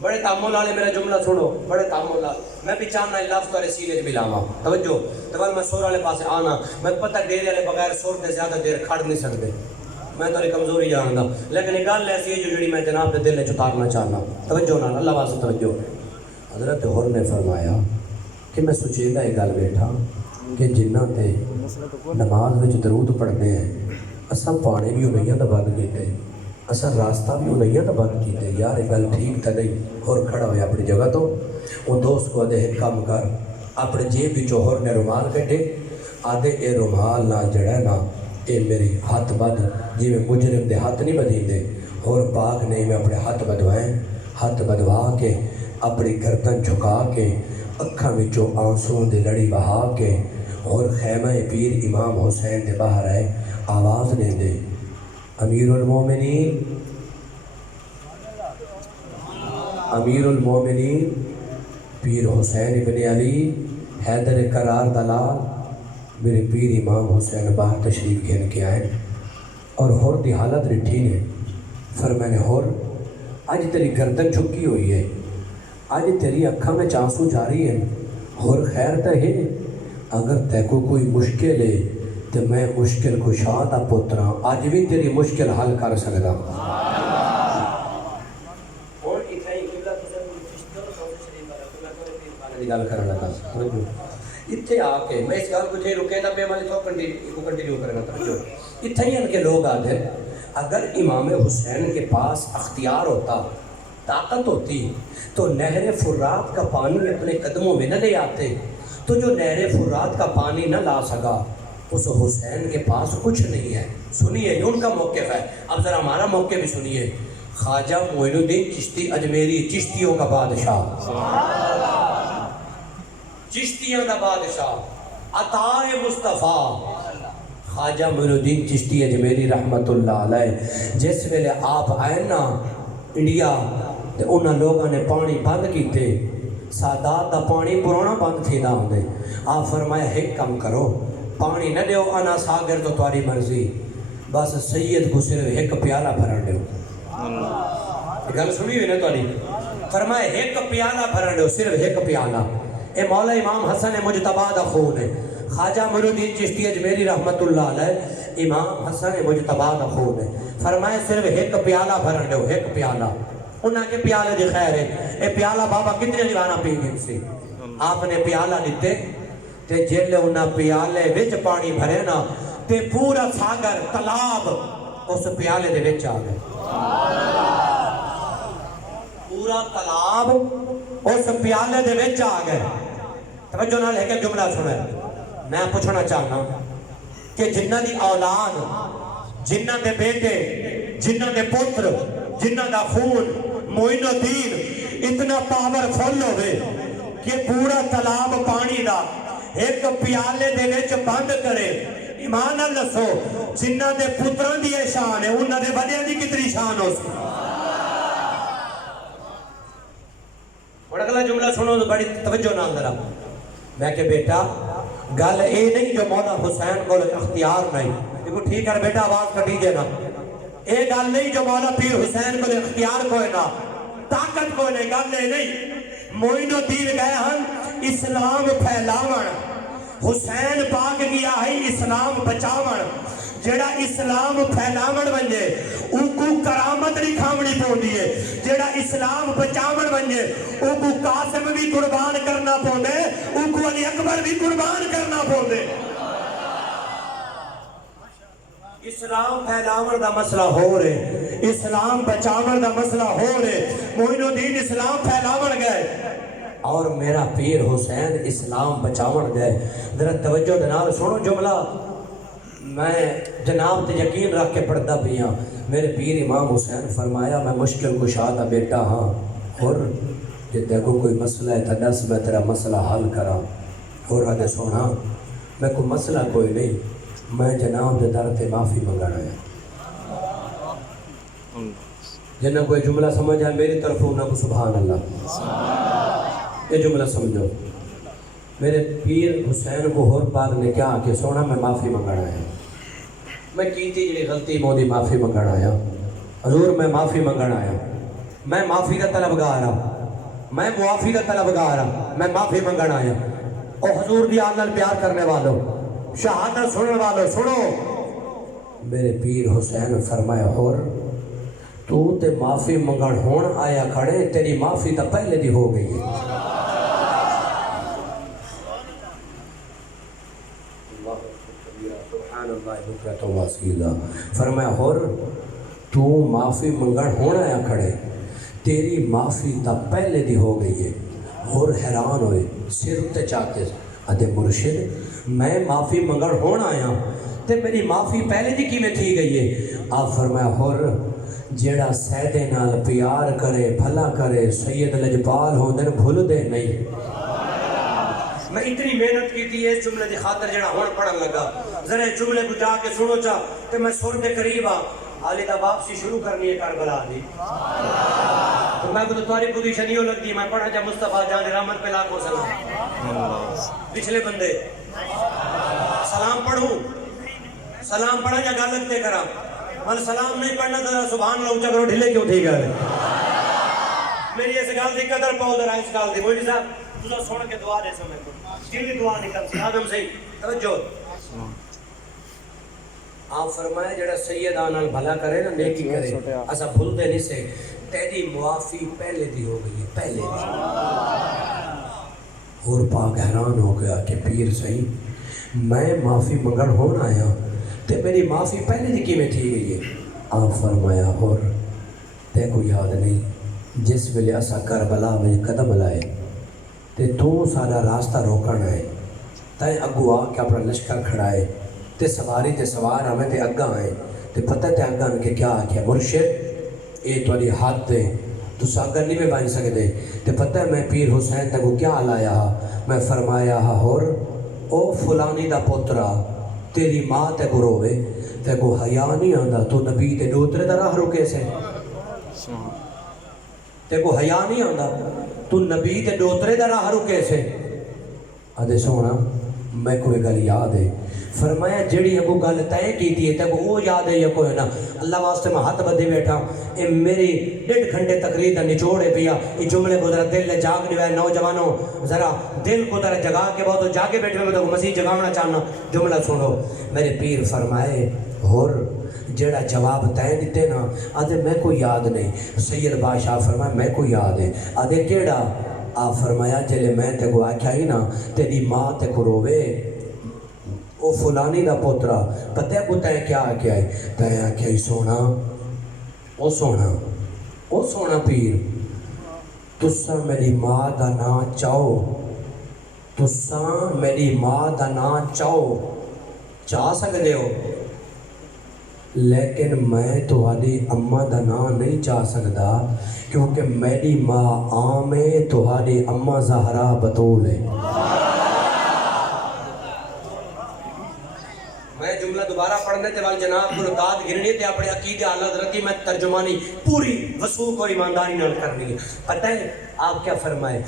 بڑے تامل والے میرا جملہ سنو، بڑے تامل والے. میں بھی چاہنا لفظ تارے سینے بھی لاواں توجہ. تو میں سور والے پاسے آنا، میں پتہ ڈیرے والے بغیر سور تے زیادہ دیر کھڑ نہیں سکتے، میں تاری کمزوری جاندا، لیکن ایک گل ایسی ہے جو جڑی میں جناب دے دل وچ اتارنا چاہنا. توجہ نال اللہ واسطے توجہ. حضرت حر نے فرمایا کہ میں سچیلا یہ گل بیٹھا کہ جنہ تے نماز وچ درود پڑھتے ہیں اساں پانے بھی انہیں دا بند کیتے، اساں راستہ بھی انہیں دا بند کیتے. یار یہ گل ٹھیک تا نہیں. ہور کھڑا ہویا اپنی جگہ تو وہ دوست کو آدھے ایک کام کر، اپنے جیب وچوں ہور نے رومال کٹے، آدھے اے رومال نہ جڑا نا اے میری ہاتھ بد جی میں مجرم دے ہاتھ نہیں بدین دے. اور پاک نے میں اپنے ہاتھ بدوائیں، ہاتھ بدوا کے اپنی گردن جھکا کے اکھاں وچوں آنسوں دی لڑی بہا کے اور خیمہ پیر امام حسین دے باہر آئے آواز دے دے امیر المومنین، امیر المومنین پیر حسین ابن علی حیدر قرار دلال. میرے پیر امام حسین باہر تشریف گھن کے آئے اور ہور دی حالت رٹھی نے. فرمایا ہور آج تیری گردن جھکی ہوئی ہے، آج تیری اکھاں میں آنسو جاری ہے، ہور خیر تے ہے؟ اگر تے کو کوئی مشکل ہے تو میں مشکل کشا دا پتراں آج بھی تیری مشکل حل کر سکدا. گل کرنا لگا اتنے آ کے میں اس گل کو جی رکے تو میں والے کنٹینیو کرنا. اتنے ہی ان کے لوگ آتے اگر امام حسین کے پاس اختیار ہوتا، طاقت ہوتی تو نہر فرات کا پانی اپنے قدموں میں نہ لے آتے. تو جو نہر فرات کا پانی نہ لا سکا اس حسین کے پاس کچھ نہیں ہے. سنیے یہ ان کا موقف ہے. اب ذرا ہمارا موقف بھی سنیے. خواجہ معین الدین چشتی اجمیری چشتیوں کا بادشاہ، چشتیوں کا بادشاہ عطائے مصطفیٰ خواجہ معین الدین چشتی اجمیری رحمت اللہ علیہ جس ویلے آپ آئے نا انڈیا تو انہاں لوگوں نے پانی بند کیتے، سادات دا پانی پرانا بند تھی نہ ہوندے. آپ فرمایا ایک کم کرو، پانی نہ دیو انا ساگر تو تاری مرضی، بس سید کو صرف ایک پیالہ بھرن دیو. گل سنی ہوئی نا تاری؟ فرمایا ایک پیالہ بھرن دیو، صرف ایک پیالہ. اے مولا امام حسن مجتبی دا خون ہے. خواجہ معین الدین چشتی اجمیری رحمت اللہ علیہ امام حسن مجتبی دا خون ہے. فرمایا صرف ایک پیالہ بھرن دیو، ایک پیالہ. انہاں کے پیالے دی خیر ہے. اے پیالہ بابا کتنے دیوانہ پی گئے سے؟ آپ نے پیالہ دیتے تے جیلے انہاں پیالے وچ پانی بھرے نا تے پورا ساگر تالاب اس پیالے دے وچ آ گئے پورا تالاب اس پیالے دے وچ آ گئے توجہ نال ہے کہ جملہ سنے میں پوچھنا چاہنا کہ جنہ دی اولاد جنہ دے بیٹے جنہ دے پتر جنہ دا خون معین الدین اتنا پاورفل ہوئے کہ پورا تالاب پانی دا ایک پیالے دے وچ بند کرے ایمان نال دسو جنہ دے پتراں دی شان ہے انہاں دے بڑیاں دی کتنی شان ہو سی اور اگلا جملہ سنو تو بڑی توجہ نال ذرا میں کہ بیٹا گل اے نہیں جو مولا حسین کو اختیار نہیں دیکھو ٹھیک ہے بیٹا آواز کٹی جے نا اے گل نہیں جو مولا پیر حسین کو اختیار کوئی نہ طاقت کوئی نہیں گل اے نہیں معین الدین گئے ہن اسلام پھیلاون حسین پاک گیا ہے اسلام بچاون جڑا اسلام پھیلاون بنجے ان کو کرامت نہیں کھاونی پوندی ہے جڑا اسلام بچاون بنجے ان کو قاسم بھی قربان کرنا پوندے ان کو علی اکبر بھی قربان کرنا پوندے اسلام پھیلاون دا مسئلہ ہو رہے اسلام بچاون دا مسئلہ ہو رہے معین الدین اسلام پھیلاون گئے اور میرا پیر حسین اسلام بچاون گئے ذرا توجہ دنال سنو جملہ میں جناب تے یقین رکھ کے پڑھتا بھی ہاں میرے پیر امام حسین فرمایا میں مشکل کشا دا بیٹا ہاں اور کہ دیکھو کوئی مسئلہ ہے تا دس میں تیرا مسئلہ حل کرا اور آدھے سونا میں کوئی مسئلہ کوئی نہیں میں جناب دے در تے معافی منگانا ہے جنہ کوئی جملہ سمجھ ہے میری طرف ہونا کو سبحان اللہ یہ جملہ سمجھو میرے پیر حسین کو ہور پاک نے کیا کہ سونا میں معافی منگانا ہے میں کیتی جڑی غلطی مولی معافی منگانا آیا حضور میں معافی منگانا آیا میں معافی کا طلبگار ہوں میں معافی کا طلبگار ہوں میں معافی منگانا آیا اور حضور دی آنال پیار کرنے والوں شہادت سننے والوں سنو میرے پیر حسین فرمایا اور تو تے معافی منگن ہون آیا کھڑے تیری معافی تا پہلے دی ہو گئی ہے فرمایا اور تو معافی منگن ہون آیا کھڑے تیری معافی تا پہلے دی ہو گئی ہے اور حیران ہوئے سر تے چاہتے ادھے مرشد میں معافی منگن ہون آیا تے میری معافی پہلے دی کی میں تھی گئی ہے آپ فرمایا اور جیڑا سیدے نال پیار کرے بھلا کرے سید لجپال ہوں دن بھول دے نہیں میں اتنی محنت کی تھی اس جملے دی خاطر جڑا ہون پڑھن لگا ذرا جملے کو جا کے سنو چاہ کہ میں سر دے قریب ہاں حالی دا واپسی شروع کرنی ہے کربلا دی تو میں کو تو تمہاری پوزیشن ہی لگتی میں پڑھا جا مصطفیٰ جان رحمت پہ لاکھوں سلام پچھلے بندے سلام پڑھوں سلام پڑھا جا گا لگتے کرا من سلام نہیں پڑھنا تھا سبحان اللہ اونچا کرو ڈھلے کیوں تھی گئے میری ایسے گال دی قدر پاؤ در آئیس گال دی مولی صاحب تُسا سوڑ کے دعا دے سمیں کو جنگی دعا نکل سی آدم سے توجہ آپ فرمائے جڑا سید آنال بھلا کرے نا نیکی کرے ایسا بھول دے نہیں سے تیری معافی پہلے دی ہو گئی ہے پہلے دی اور پاک حیران ہو گیا کہ پیر صحیح میں معافی منگن ہونا آیا تے میری معافی پہلے دی کی میں تھی گئی ہے آپ فرمایا اور تے کو یاد نہیں جس ویلے اسا کربلا میں قدم لائے تے تو سارا راستہ روکنا ہے تے اگو آ کے اپنا لشکر کھڑائے تے سواری تے سوار ہمیں تے اگا آئے تے پتہ تے اگا ان کے کیا آکھیا مرشد اے توڑی ہاتھ دے تو ساگر نہیں میں بائن سکتے تے پتہ ہے میں پیر حسین تے کو کیا لایا میں فرمایا اور او فلانی دا پوترا تیری ماں تے کو روے تے کو حیا نہیں آندا تو نبی تے دوترے دا راہ رکے سے تے کو حیا نہیں آندا تو نبی تے دوترے دا راہ رکے سے آدھے سونا میں کوئی گل یاد ہے فرمایا جڑی اگو گل تے کیتی ہے تے وہ یاد ہے یا کوئی نہ اللہ واسطے میں ہاتھ بدے بیٹھا اے میری 1.5 گھنٹے تقریر دا نچوڑے پیا یہ جملے کو ذرا دل لے جاگ دیوائے نوجوانوں ذرا دل کو ذرا جگا کے بہت جاگے بیٹھے میں تو مزید جگاونا چاہنا جملہ سنو میرے پیر فرمائے اور جڑا جواب تے دیتے نا آدھے میں کوئی یاد نہیں سید بادشاہ فرمائے میں کوئی یاد ہے آدھے کیڑا آپ فرمایا جلے میں تے کو آکھیا ہی نا تیری ماں تے کو روے او فلانی دا پوترا پتہ کو تے کیا آکھیا ہے تے آکھیا ہے سونا او سونا پیر تساں میری ماں دا نا چاہو تساں میری ماں دا نا چاہ سکدے ہو لیکن میں تہاڈی اماں دا نا نہیں چاہ سکدا کیونکہ میری ماں عام ہے تہاڈی اماں زہرا بطول ہے میں جملہ دوبارہ پڑھنے تے وال جناب کو داد گرنی تے اپنے عقیدے اعلیٰ حضرت کی میں ترجمانی پوری وثوق اور ایمانداری نال کرنی ہے پتہ ہے آپ کیا فرمائے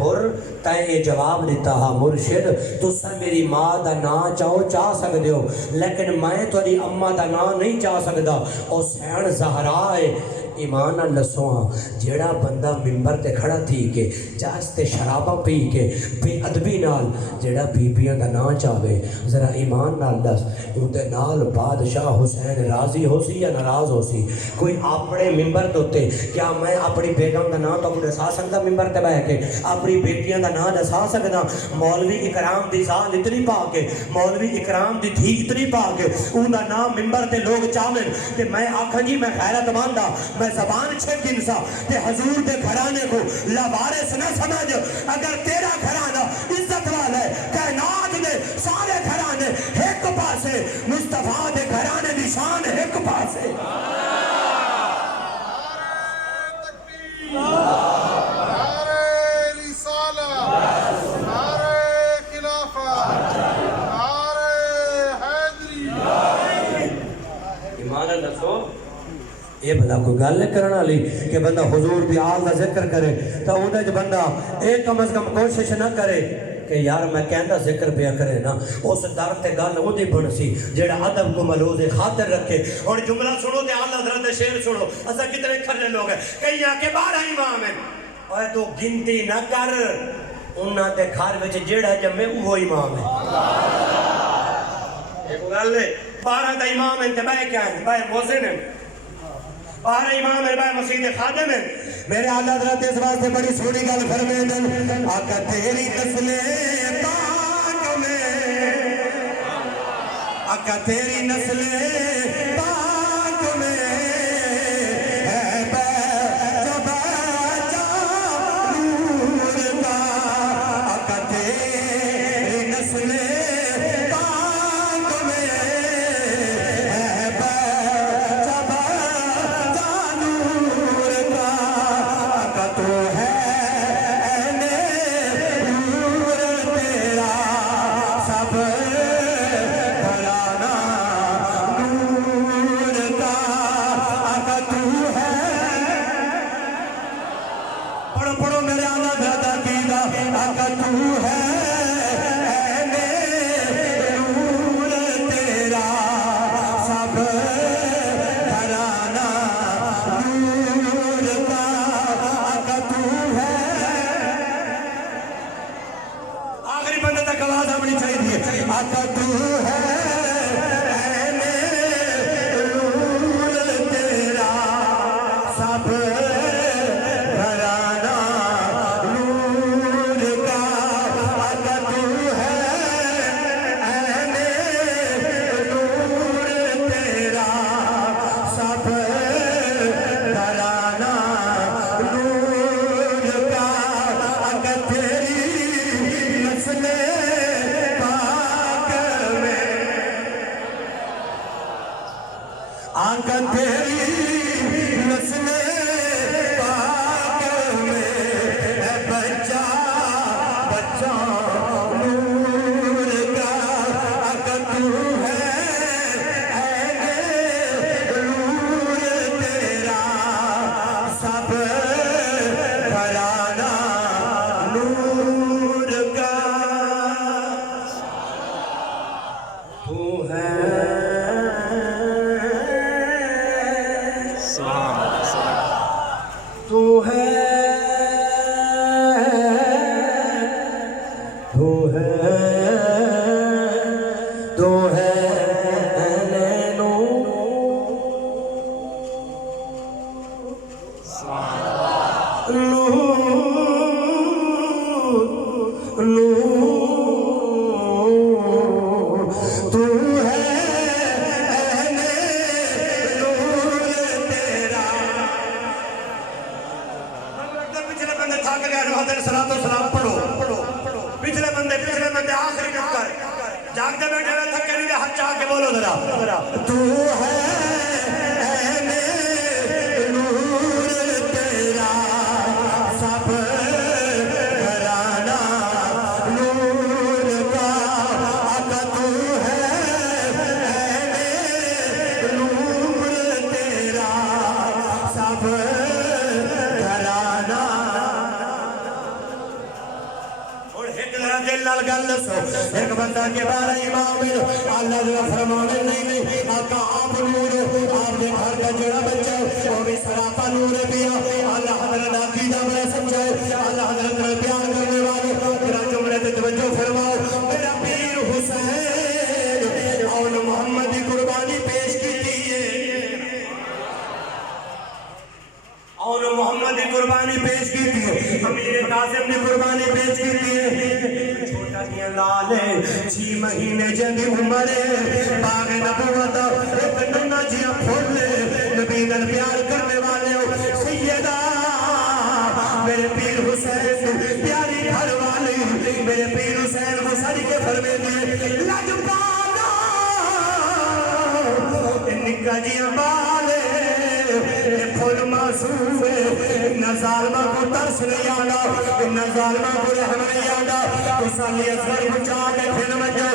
ہر تائیں جواب دیتا ہا مرشد تساں میری ماں دا نا چاہ سکدے ہو لیکن میں تہاڈی اماں دا نا نہیں چاہ سکدا او سین زہرا ہے ایمان اللہ سوہاں جیڑا بندہ ممبر تے کھڑا تھی کہ چاس تے شرابہ پی کے بے ادبی نال جیڑا بیبیاں دا نا چاہے ذرا ایمان نال دس ان دے نال بادشاہ حسین راضی ہو سی یا ناراض ہو سی کوئی اپنے ممبر دوتے کیا میں اپنی بیگم دا نا تو دسا سکتا ممبر تے بیٹھ کے اپنی بیٹیاں دا نا دسا سکتا مولوی اکرام دی ذات اتنی پا کے مولوی اکرام دی دھی اتنی پا کے ان دا نام ممبر تے لوگ چاہیں تے میں آکھاں جی میں خیرت ماندا میں زبان چھے گنسا تے حضور دے گھرانے کو لوارث نہ سمجھ اگر تیرا گھرانہ عزت والا ہے کائنات دے سارے گھرانے ایک پاسے مصطفیٰ دے گھرانے دی شان ایک پاسے یہ بلا کوئی گل نہیں کرنا لی کہ بندہ حضور دی آل دا ذکر کرے تو اندھے جو بندہ ایک کم از کم کوشش نہ کرے کہ یار میں کہندہ ذکر پیا کرے نا اس در تے گل وہ دی بن سی جیڑا ادب کو ملوز خاطر رکھے اور جملہ سنو تے آل حضرت شیر سنو اسا کتنے کھرنے لوگ ہیں کہیں آکے 12 امام ہیں اور تو گنتی نہ کر انہاں تے گھر وچ جیڑا جمے وہ امام ہے ایک گل ہے 12 تا امام ہیں تے بھائی کیا ہیں بھائی موزن ہیں اور امام اربائی مسجد خادم ہے میرے آلہ حضرت اس واسطے بڑی سونی گل فرمیدن آقا تیری نسل پاک میں آقا تیری نسل پاک میں ہے جب نور کا آقا تیری نسل شرکت کر جاگ دے بیٹھے ہوئے تھکے نہیں دے ہاتھ چاہ کے بولو ذرا تو ہے اے میرے نور تیرا سب گھرانہ نور کا آقا تو ہے اے میرے نور تیرا سب گھرانہ اور ایک دل نال گل دسو ایک بندہ کے بارے امام اللہ جو فرمانے نہیں آقا آپ نور آپ نے گھر کا جڑا بچہ وہ بھی سراپا نور پیا اللہ حضرت عقیدہ بڑا سمجھا اللہ حضرت میں پیار کرنے والے میرا جملے تے توجہ فرماؤ میرا پیر حسین اور محمد کی قربانی پیش کی ہے اور محمد کی قربانی پیش کی تھی امیر قاسم نے قربانی پیش کی تھی چھوٹا کیا لالے 6 مہینے جنگی عمرے باغ نبوت ایک ننا جیا پھولے نبی نال پیار کرنے والے ہو سیدہ میرے پیر حسین پیاری گھر والی میرے پیر حسین وہ ساری کے فرمے دیے لجپالا نکا جیا بالے پھول معصوم نہ ظالمہ کو ترس نہیں آنا نہ ظالمہ کو رحم نہیں آنا اس علی اصغر بچا کے پھر مجھو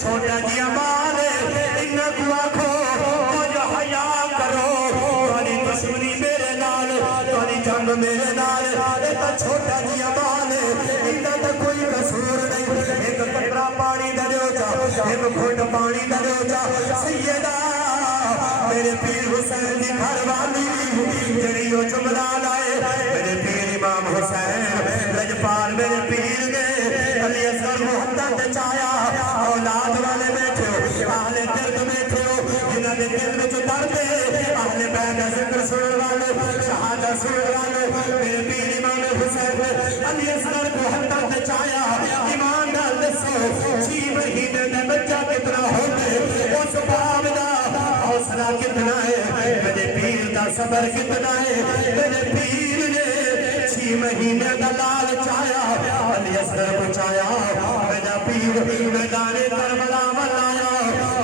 چھوٹا جیا مالے انہ کو آکھو مجھو حیاء کرو تاری دشمنی میرے نال تاری جنگ میرے نال ایتا چھوٹا جیا مالے انہ تا کوئی قصور نہیں ایک قطرہ پانی دریو جا ایک گھٹ پانی دریو جا سیدہ میرے پیر حسین دی گھر والی جڑی وہ جملہ لائے میرے پیر امام حسین لجپال میرے پیر نے علی اصغر محمد چایا اولاد والے بیٹھے ہو اہل درد بیٹھے ہو جنہ نے دل میں جو درد ہے اہل بیت ذکر سنن والے شہادت سنن والے میرے پیر امام حسین علی اصغر محمد چایا ایمان ڈال دسو 6 مہینے میں بچہ کتنا ہوتے اس باب دا حوصلہ کتنا ہے میرے پیر دا صبر کتنا ہے میرے پیر نے 6 مہینے دا لال چایا علی اصغر بچایا میرا پیر میدان کربلا بنایا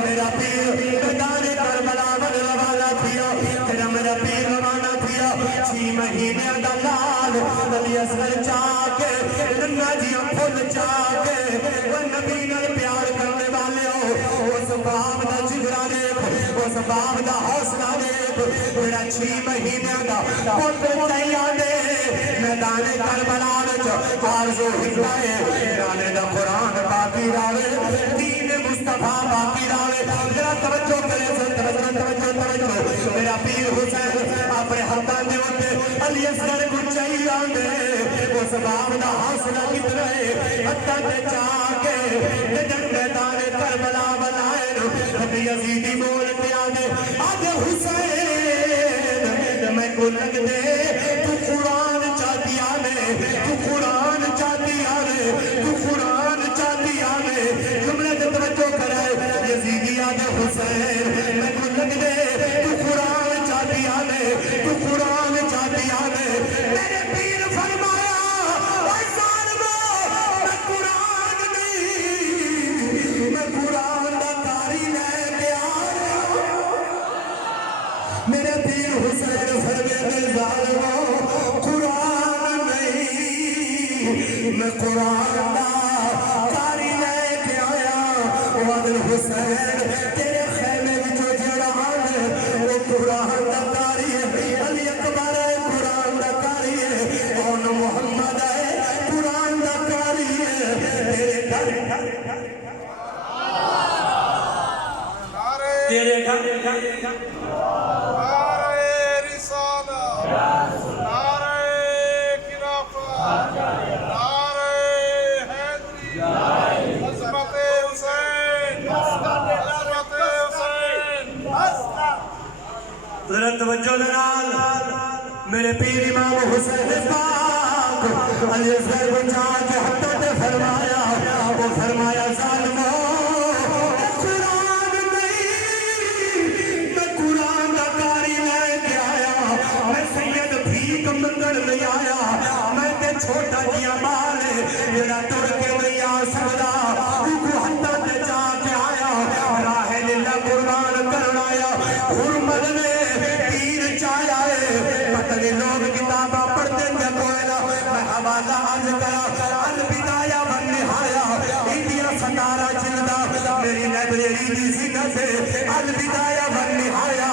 میرا پیر میدان کربلا بنوانا تھیا تیرا میرا پیر روانہ تھیا 6 مہینے دا لال علی اصغر چاہ کے ننا جی پھول چاہ کے وہ نبی نال پیار کرنے والے ہو اس باپ دا جگرا دیکھ اس باپ دا حوصلہ دیکھ میرا 6 مہینے دا پھول تیار دے میدان کربلا وچ آرزو ہٹائے میدان دا قرآن باقی راوے دین مصطفیٰ باقی راوے ذرا توجہ کرے توجہ میرا پیر حسین اپنے ہاتھاں دے اوتے علی اصغر کو چاہیے آندے اس باپ دا حوصلہ کتنا ہے ہتھاں تے چاہ کے جدن میدان کربلا بنائے ابھی یزیدی بول کے آگے آج حسین میں کو لگ دے تو قرآن چاہتی آنے تو قرآن چاہتی آنے تو قرآن چاہتی آنے جملے سے توجہ کرے یزیدی آج حسین میں کو لگ دے تو قرآن چاہتی آنے تو قرآن چاہتی آنے میرے پیر فرمایا اے ظالمو میں قرآن نہیں میں قرآن دا کاری لے کے آیا میرے پیر حسین فرمے ظالمو قرآن نہیں میں قرآن دا کاری لے کے آیا وادل حسین تیرے خیمے وچوں جڑا ہے وہ قرآن دا کاری ہے علی اکبر ہے قرآن دا کاری ہے کون محمد ہے قرآن دا کاری ہے تیرے گھر تیرے گھر توجہ دلال میرے پیر امام حسین پاک علی اصغر بچا کے ہتھوں تے فرمایا وہ فرمایا ظالمو قرآن نہیں میں قرآن دا کاری لے کے آیا میں سید بھیک منگل نہیں آیا میں تے چھوٹا جیا مال جڑا ٹر کے نہیں آ سکدا دی زینت البدایہ والنہایہ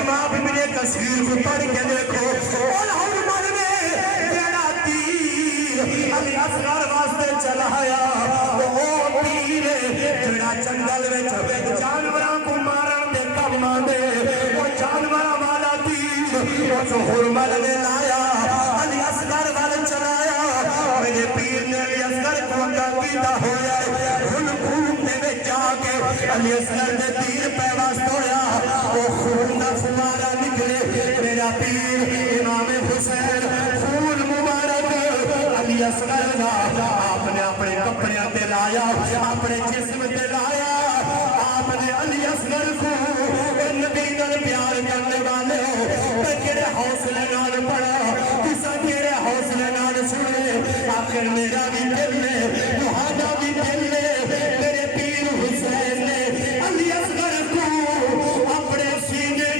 امام ابن کثیر کو پڑھ کے دیکھو الحرمن میں جڑا تیر علی اصغر واسطے چلایا وہ تیر جڑا جنگل وچ جانوراں کو مارن دے کم آندے وہ جانوراں والا تیر اس حرمن نے لایا علی اصغر وال چلایا میرے پیر نے علی اصغر کو کیتا ہویا خون خون دے وچ جا کے علی اصغر دے تیر پہ واسطے ہویا وہ خون دا فوارہ نکلے میرا پیر امام حسین خون مبارک علی اصغر دا آپ نے اپنے کپڑے تے لایا اپنے جسم تے لایا آپ نے علی اصغر کو نبی نال پیار کرنے والے تے کیڑے حوصلے نال پڑھا تساں کیڑے حوصلے نال سنے آخر میرا بھی دل ہے تہاڈا بھی دل ہے میرے پیر حسین نے علی اصغر کو اپنے سینے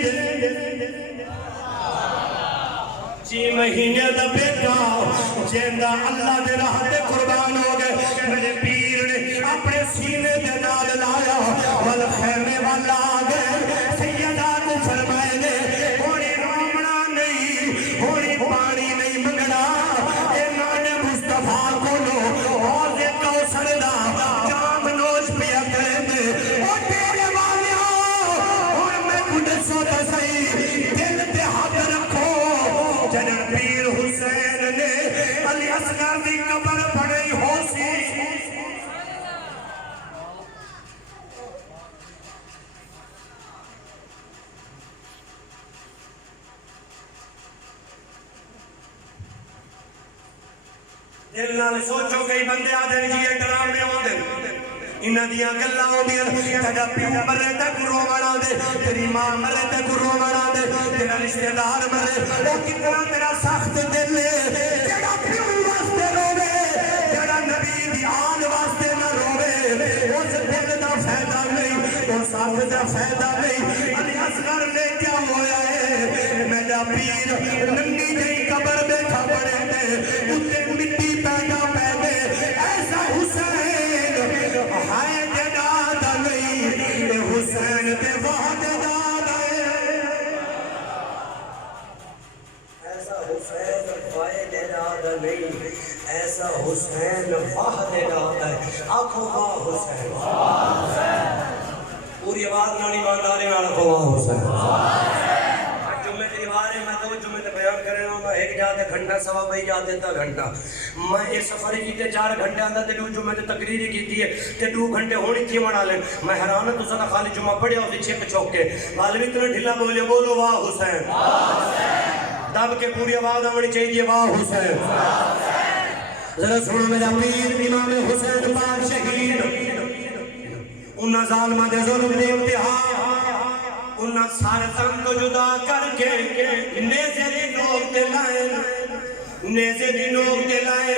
جی مہینے دا بیٹا جیندہ اللہ دے راہ تے قربان ہو گئے میرے پیر نے اپنے سینے دے نال لایا ول خیمے والا آ گئے سیدہ کو فرمائے نے ہوڑی رومنا نہیں ہوڑی پانی نہیں منگنا انہوں نے مصطفیٰ کو لو حوض کوثر دا جام نوش پیا کریں دے او تیرے والیاں اور میں قدسوں تے صحیح دل تے ہاتھ رکھو جنر پیر حسین نے علی اصغر دی قبر پڑی ہو سی دل نال سوچو کئی بندے آدھے جی یہ ڈرامے ہوندے انہاں دیاں گلاں ہوندیاں تیرا پیو مرے تے گرو بنا دے تیری ماں مرے تے گرو بنا دے تیرا رشتہ دار مرے او کتنا تیرا سخت دل ہے جڑا پیو واسطے روے جڑا نبی دی آل واسطے نہ روے اس دل دا فائدہ نہیں اس ساتھ دا فائدہ نہیں علی اصغر نے کیا ہویا ہے میرا پیر ننگی جئی قبر بیٹھا پڑے تے اتے مٹی پیدا پہنے ایسا حسین ہائے جداد نہیں حسین دے وعد داد ہے ایسا حسین ہائے جداد نہیں ایسا حسین وعد داد ہے آنکھوں واہ حسین پوری آواز نانی مانداری والا کو واہ حسین جمعے دی بارے میں تو جمعے تے بیان کرے ہوں ایک جاتے گھنٹہ سوا بھائی جاتے تا گھنٹہ میں یہ سفر کیتے 4 گھنٹے آندہ تے 2 جمعے تے تقریری کیتی ہے تے 2 گھنٹے ہونی تھی منا لیں میں حیران ہے تو سنا خالی جمعہ پڑھیا ہوتی چھپ چوک کے معلومی اتنا ڈھلا بولے بولو واہ حسین دب کے پوری آواز آنی چاہیے واہ حسین ذرا سنو میرا پیر امام حسین پاک شہید انہاں ظالمہ دے ظلم دے امتحان انہاں سارے تن کو جدا کر کے نیزے دی نوک تے لائے نیزے دی نوک تے لائے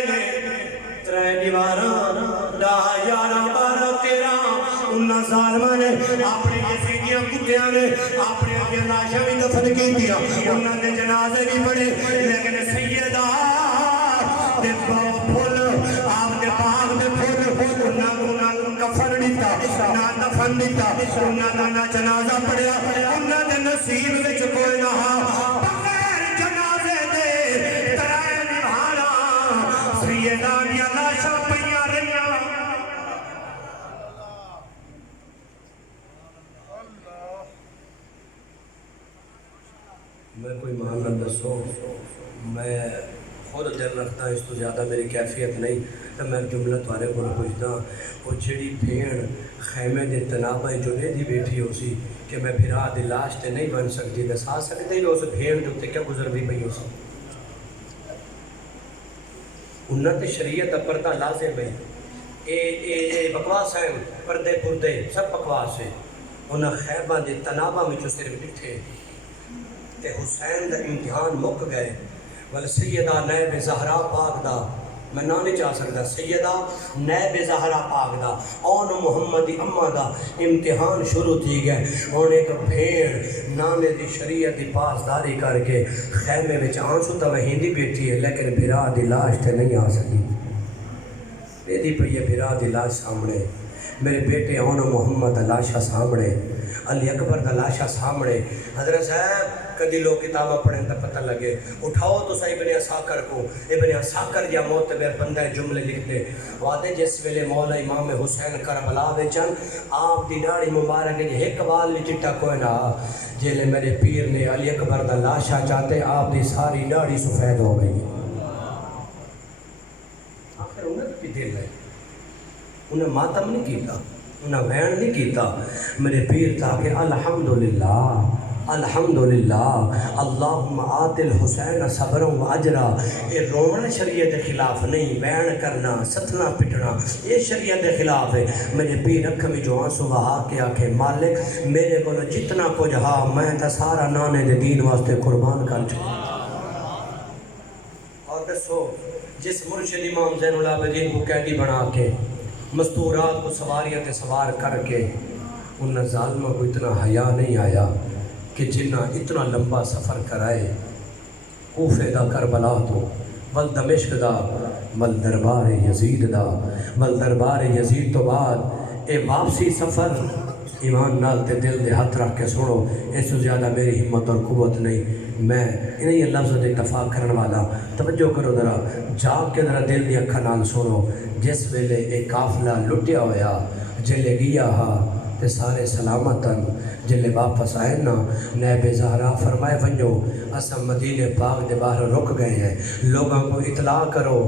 ترے دیواراں دا 11 12 13 انہاں ظالمہ نے اپنے یزیدیاں کتیاں نے اپنے اپنے لاشاں بھی دفن کی دیا انہاں دے جنازے بھی پڑے لیکن سیدہ دے پھول آپ دے باغ دے پھول انہاں کفن دیتا نہ دفن دیتا انہاں دا نہ جنازہ پڑیا انہاں دے نصیب وچ کوئی نہ بغیر جنازے دے ترائے نبھانا سیدہ دیاں لاشاں پئیاں رہیاں میں کوئی معنی دسو میں خود دل رکھتا اس تو زیادہ میری کیفیت نہیں تو میں جملہ توارے کو پوچھتا وہ جڑی بھیڑ خیمے دے تنابہ جنے دی بیٹھی ہو سی کہ میں پھرا دی لاش تے نہیں بن سکتی دسا سکتے ہی اس بھیڑ جو تے کیا گزر بھی پئی ہو سی انہاں تے شریعت پردہ لازم ہے اے بکواس ہیں پردے پردے سب بکواس ہے انہاں خیمہ دے تنابہ میں جو صرف ڈٹھے تے حسین دا امتحان مک گئے بل سیدہ نیب زہرا پاک دا میں نہ نہیں چاہ سکتا سیدہ نیب زہرا پاک دا اون محمدی امہ دا امتحان شروع تھی گئے اور ایک بھیڑ نانے دی شریعت دی پاسداری کر کے خیمے میں آنسو تا وہیندی بیٹھی ہے لیکن بھرا دی لاش تے نہیں آ سکی بیدی پہ یہ بھرا دی لاش سامنے میرے بیٹے اون محمد لاشا سامنے علی اکبر دا لاشا سامنے حضرت صاحب کدی لوگ کتابہ پڑھیں تو پتہ لگے اٹھاؤ تو صحیح ابن عساکر کو ابن عساکر یا معتبر بندہ جملے لکھتے وعدے جس ویلے مولا امام حسین کربلا وچن آپ دی داڑھی مبارک ایک وال بھی چٹا کوئی نہ جیلے میرے پیر نے علی اکبر دا لاشا چاہتے آپ دی ساری داڑھی سفید ہو گئی آخر انہیں بھی دل ہے انہیں ماتم نہیں کیتا انہیں وین نہیں کیتا میرے پیر تھا کہ الحمدللہ الحمدللہ اللہم آت الحسین صبروں و اجرا یہ رونا شریعت خلاف نہیں وین کرنا ستنا پٹنا یہ شریعت خلاف ہے میرے پیر رکھ میں جو آنسو بہا کے آکھے مالک میرے کو جتنا کچھ ہا میں تا سارا نانے دے دین واسطے قربان کر چکا اور دسو جس مرشد امام زین العابدین کو قیدی بنا کے مستورات کو سواریت سوار کر کے ان ظالمہ کو اتنا حیا نہیں آیا کہ جنہ اتنا لمبا سفر کرائے کوفے دا کربلا تو ول دمشق دا ول دربار یزید دا ول دربار یزید تو بعد اے واپسی سفر ایمان نال تے دل دے ہاتھ رکھ کے سنو اس سے زیادہ میری ہمت اور قوت نہیں میں انہیں لفظ دے اتفاق کرنے والا توجہ کرو ذرا جاگ کے ذرا دل دی اکھا نال سنو جس ویلے ایک قافلہ لٹیا ہویا جلے گیا ہا تے سارے سلامتاً جلے واپس آئے نا نیب زہرا فرمائے ونجو اسم مدینہ پاک دے باہر رک گئے ہیں لوگوں کو اطلاع کرو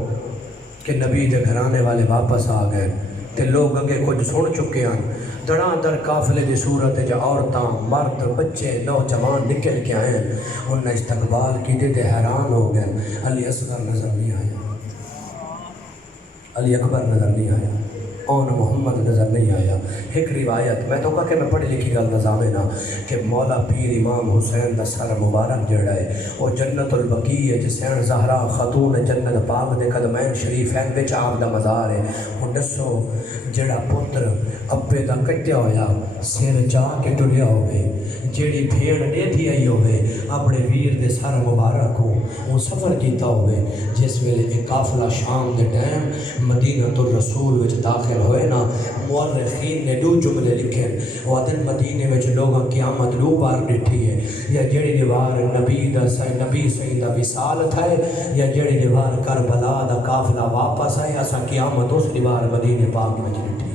کہ نبی دے گھرانے والے واپس آ گئے تے لوگ اگے کچھ سن چکے ہیں دڑا در قافلے دی صورت جا عورتاں مرد بچے نوجوان نکل کے آئے انہیں استقبال کی تے حیران ہو گئے علی اصغر نظر نہیں آیا علی اکبر نظر نہیں آیا اون محمد نظر نہیں آیا ایک روایت میں تو کہا کہ میں پڑھی لکھی گل نظامے نا کہ مولا پیر امام حسین دا سر مبارک جڑا ہے وہ جنت البقیع ہے جسین زہرا خاتون جنت پاک دے قدمین شریفین بچ آپ دا مزار ہے وہ دسو جڑا پتر ابے دا کٹیا ہویا سر چا کے ٹریا ہوئے جیڑی بھیڑ ڈیٹھی آئی ہوئے اپنے ویر دے سر مبارک ہو وہ سفر کیتا ہوئے جس ویلے ایک قافلہ شام دے ٹائم مدینہ الرسول وچ داخل ہوئے نا مورخین نے دو جملے لکھے وہ دن مدینے وچ لوگاں قیامت دو بار ڈٹھی ہے یا جڑی دیوار نبی سید دا وصال تھا یا جڑی دیوار کربلا دا قافلہ واپس آئے اسا قیامت اس دیوار مدینے پاک وچ ڈٹھی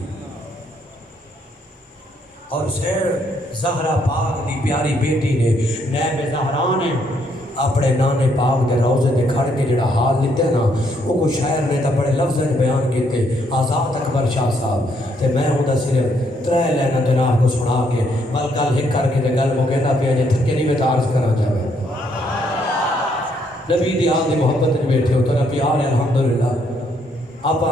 اور سیر زہرا پاک دی پیاری بیٹی نے نیب زہرا نے اپنے نانے پاک دے روزے دے کھڑ کے جڑا حال لیتے ہیں نا وہ کوئی شاعر نے تا بڑے لفظ بیان کیتے آزاد اکبر شاہ صاحب تے میں ہوں دا صرف ترے لینا جناب کو سنا کے بل گل ہک کر کے تے گل مو کہنا پیا جے تھکے نہیں میں تا عرض کرنا چاہے نبی دی آل دی محبت نے بیٹھے ہو تو نہ پیار ہے الحمدللہ آپا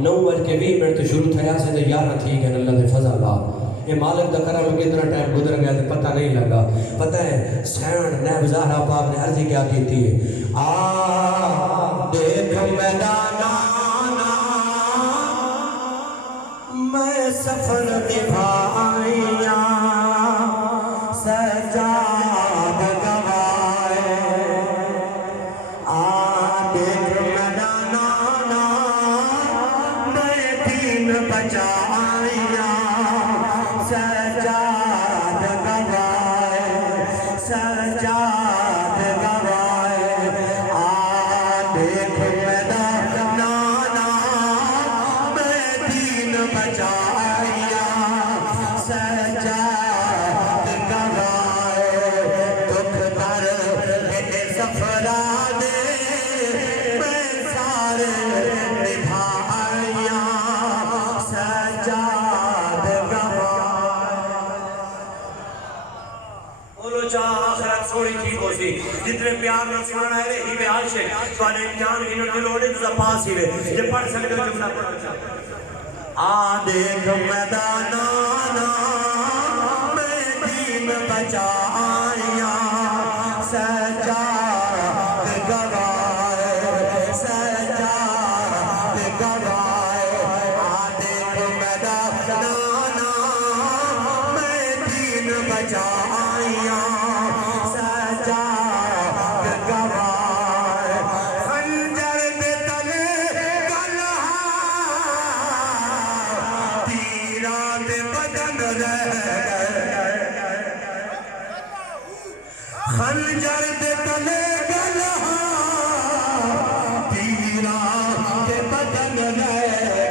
9:20 تو شروع تھیا سے تے 11 تھی کہ اللہ دے فضل آپ یہ مالک دا کرم کتنا ٹائم گزر گیا تو پتہ نہیں لگا پتہ ہے سینڈ نیب زہرا پاک نے عرضی کیا کیتی ہے آ دیکھ میدانا میں سفر نبھائیاں سجاد گوائے آ دیکھ میدانا میں دین بچائیاں سجاد گوائے سجاد گوائے آ دیکھ میدانا میں دین بچائیا سجاد گوائے دکھ در اے زفرانے میں سارے نبھائیا سجاد آخرت سوڑی ٹھیک ہو سی جتنے پیار میں سننا ہے ہی میں آج ہے تو آنے امتحان کی نوٹی لوڑے تو پاس ہی رہے یہ پڑھ سکتے ہو جملہ پڑھنا چاہتا آ دیکھ میدانانا میں دین بچائیاں سجاد گوائے سجاد گوائے آ دیکھ میدانانا میں دین بچائیاں خنجر دے تلے گلہا تے بدن رہ گئے خنجر دے تلے گلہا تیراں تے بدن رہ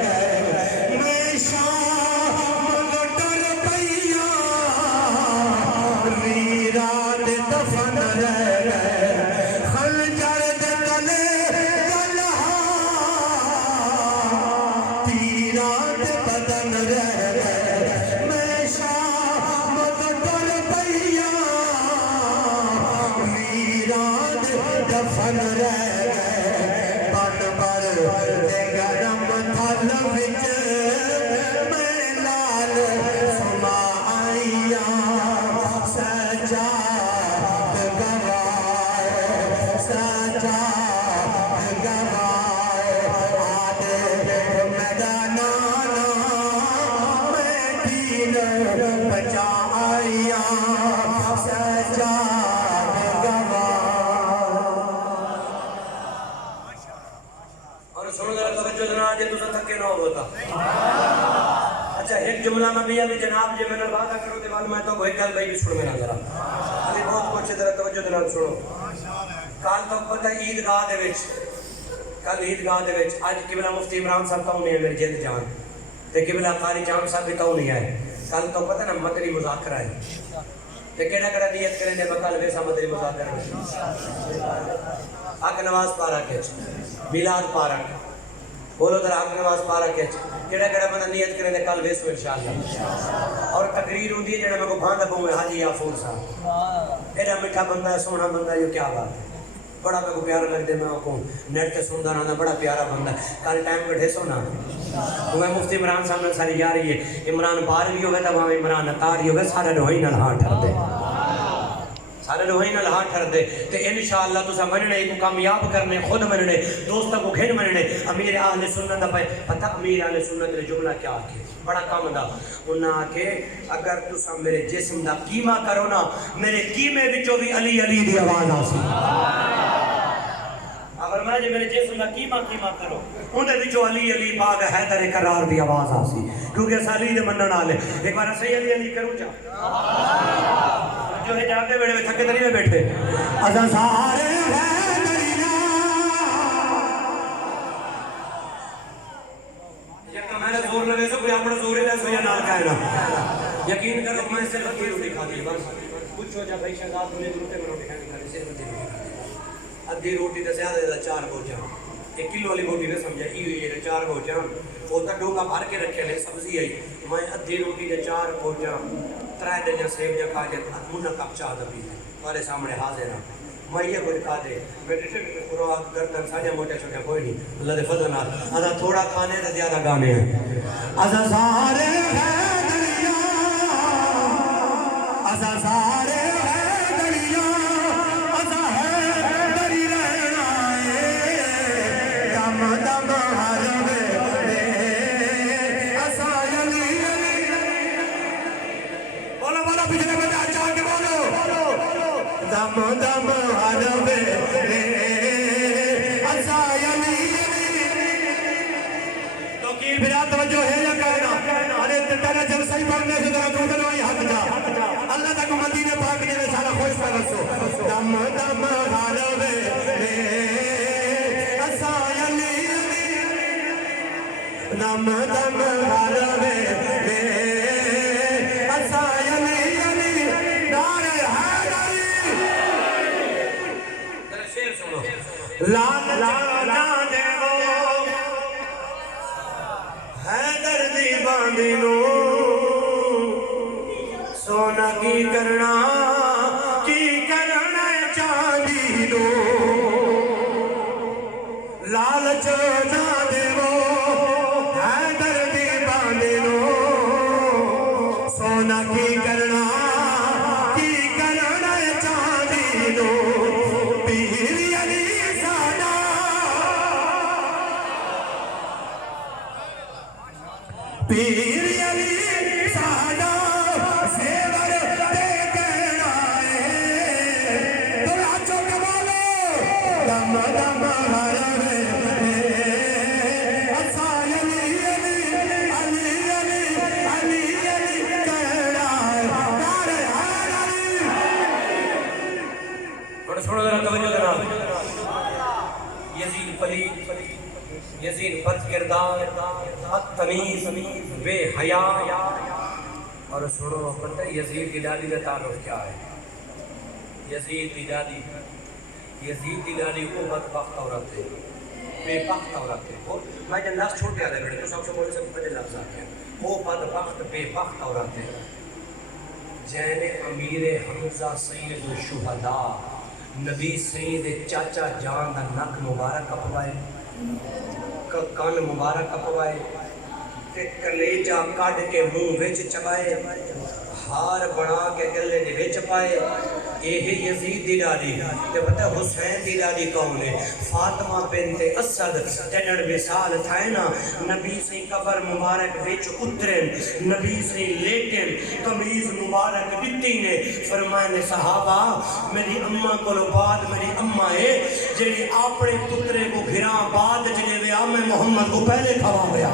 گئے میں شام ڈر پئیاں ویراں دے دفن رہ گئے خنجر دے تلے گلہا تیراں تے بدن رہ گئے میں شام ڈر پئیاں ویراں دے دفن رہ گئے بن بر دے گرم تھل وچ میں لال سما آئیاں سجاد گوائے سجاد گوائے آدھے میدانانا میں دین بچا آئیاں سجاد گوائے اور سنو ذرا توجہ دینا آج تو تھکے نہ ہوتا اچھا ایک جملہ میں بھی ابھی جناب جی میں نے وعدہ کرو تے میں تو کوئی گل بھائی بھی سن میرا ذرا ابھی بہت کچھ ذرا توجہ دینا سنو کل تو پتہ عید گاہ دے وچ کل عید گاہ دے وچ اج قبلہ مفتی عمران صاحب تو نہیں میری جد جان تے قبلہ قاری جان صاحب بھی تو نہیں آئے کل تو پتہ نا مدنی مذاکرہ ہے تے کیڑا نیت کریں دے بکل ویسا مدنی مذاکرہ حق نواز پارک ہے میلاد پارک بولو ذرا حق نواز پارک ہے کیڑا بندہ نیت کریں دے کل ویسو انشاءاللہ اور تقریر ہوندی ہے جڑا میں کو بھاندا پوں حاجی یافور صاحب ایڈا میٹھا بندہ ہے سونا بندہ ہے یہ کیا بات ہے بڑا میں کو پیارا لگ دے میں کو نیٹ تے سندا رہنا بڑا پیارا بندہ ہے کل ٹائم کٹھے سونا میں مفتی عمران صاحب نے ساری یاری ہے عمران بار بھی ہوگا تب ہمیں عمران اتار بھی ہوگا سارے روحی نال ہاں ٹھر دے سارے روحی نال ہاں ٹھر دے تے انشاءاللہ تسا مننے کو کامیاب کرنے خود مننے دوستوں کو گھن مننے امیر اہل سنت دا پتہ امیر اہل سنت نے جملہ کیا آکے بڑا کام دا انہاں آکے اگر تسا میرے جسم دا قیمہ کرو نا میرے قیمے وچوں بھی علی علی دی آواز آسی اگر میں جی میرے جسم دا قیمہ کرو ان دے وچوں علی علی پاک حیدر قرار دی آواز آسی کیونکہ اس علی دے منن والے ایک بار صحیح علی علی کروں چا جو ہے جاتے بیٹھے تھکے تری میں بیٹھے ازا سارے حیدریاں یکا میں نے زور لگے سو کوئی اپنا زور ہی لے سو یا نال کہنا یقین کرو میں صرف ادھی روٹی کھا دی بس کچھ ہو جا بھائی شہزاد مجھے روٹے میں روٹی کھانی کھانی صرف ادھی روٹی کھانی ادھی روٹی تو زیادہ زیادہ 4 گوجاں 1 کلو والی روٹی نے سمجھا ای ہوئی ہے 4 گوجاں وہ تو ڈوگا بھر کے رکھے لے سبزی آئی میں ادھی روٹی دے 4 گوجاں 3 دن یا سیب جا کھا کے منہ کپ چاہ دبی تمہارے سامنے حاضر ہوں میں یہ کوئی کھا دے بیٹے خوراک گردن ساجا موٹے چھوٹے کوئی نہیں اللہ دے فضل نال ادا تھوڑا کھانے تے زیادہ گانے ہیں ادا سارے حیدریاں ادا سارے حیدریاں ادا حیدری رہنا ہے دم دم ہر ویلے اسا علی بولو بولو پچھلے بتا چاہ کے بولو دم دم ہر ویلے اسا علی تو کی بلا توجہ ہے یا کہنا ارے تیرا جب صحیح پڑھنے سے ذرا تو دلوائی ہاتھ جا اللہ تک مدینے پاک نے سارا خوش کر رسو دم دم ہر ویلے اسا علی دم دم ہر ویلے اسا علی علی نعرہ حیدری ذرا شعر سنو لال نہ دیو حیدر دی باندی نو سونا کی کرنا چاندی نو لالچ نہ دیو حیدر دی باندی نو سونا کی کرنا چاندی نو پیر علی ساڈا پیر علی ساڈا سیور دے کہنا ہے تو لاچو کے بولو دم دم ہر ویلے اسا علی علی علی علی علی کردار، التمیز، بے حیا. اور سنو پتہ یزید کی دادی کا تعلق کیا ہے؟ یزید کی دادی وہ بدبخت عورت ہے، بے بخت عورت ہے. وہ میں جب لفظ چھوٹ گیا بیٹے تو سب سے بڑے سے بڑے لفظ آتے ہیں. وہ بدبخت بے بخت عورت ہے جین امیر حمزہ سید الشہداء نبی سید چاچا جان دا نک مبارک کپوائے، کان مبارک کپوائے تے کلیجہ کڈ کے منہ وچ چبائے، ہار بنا کے گلے دے وچ پائے. یہ یزید دی دادی. تے پتہ حسین دی دادی کون ہے؟ فاطمہ بنت اسد. تینڑ وصال تھائے نا، نبی سے قبر مبارک وچ اترن، نبی سے لیٹن، قمیض مبارک دتی نے. فرمائے نے صحابہ میری اماں کو بعد میری اماں ہے جڑی اپنے پترے کو گھراں بعد جڑے ویا میں محمد کو پہلے کھوا گیا.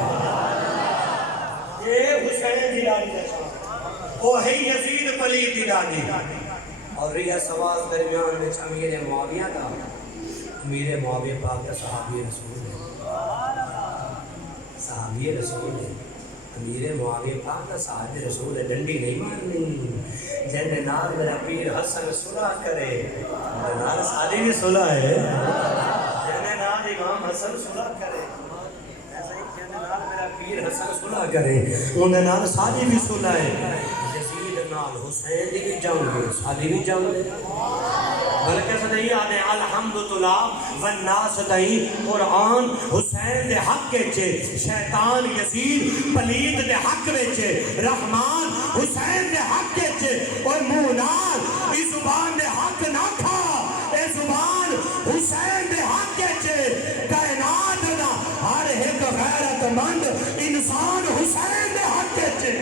یہ حسین دی دادی ہے، وہ ہے یزید پلید دی دادی. اور یہ سوال درمیان میں امیر معاویہ تھا. امیر معاویہ پاک کا صحابی رسول ہے، صحابی رسول ہے. امیر معاویہ پاک کا صحابی رسول ہے. ڈنڈی نہیں مارنی. جن نال میرا پیر حسن صلح کرے، نال سادی بھی صلح ہے. جن نال امام حسن صلح کرے، ایسا ہی جن نال میرا پیر حسن صلح کرے، انہیں نال سادی بھی صلح ہے. نال حسین دی بھی جنگ ہے، سادی بھی جنگ ہے. بلکہ صدی آنے الحمدللہ والناس دائی قرآن حسین دے حق چے، شیطان یزید پلید دے حق چے، رحمان حسین دے حق چے. اور مونار اس زبان دے حق نہ کھا، اے زبان حسین دے حق چے. کائنات دا ہر ایک غیرت مند انسان حسین دے حق چے.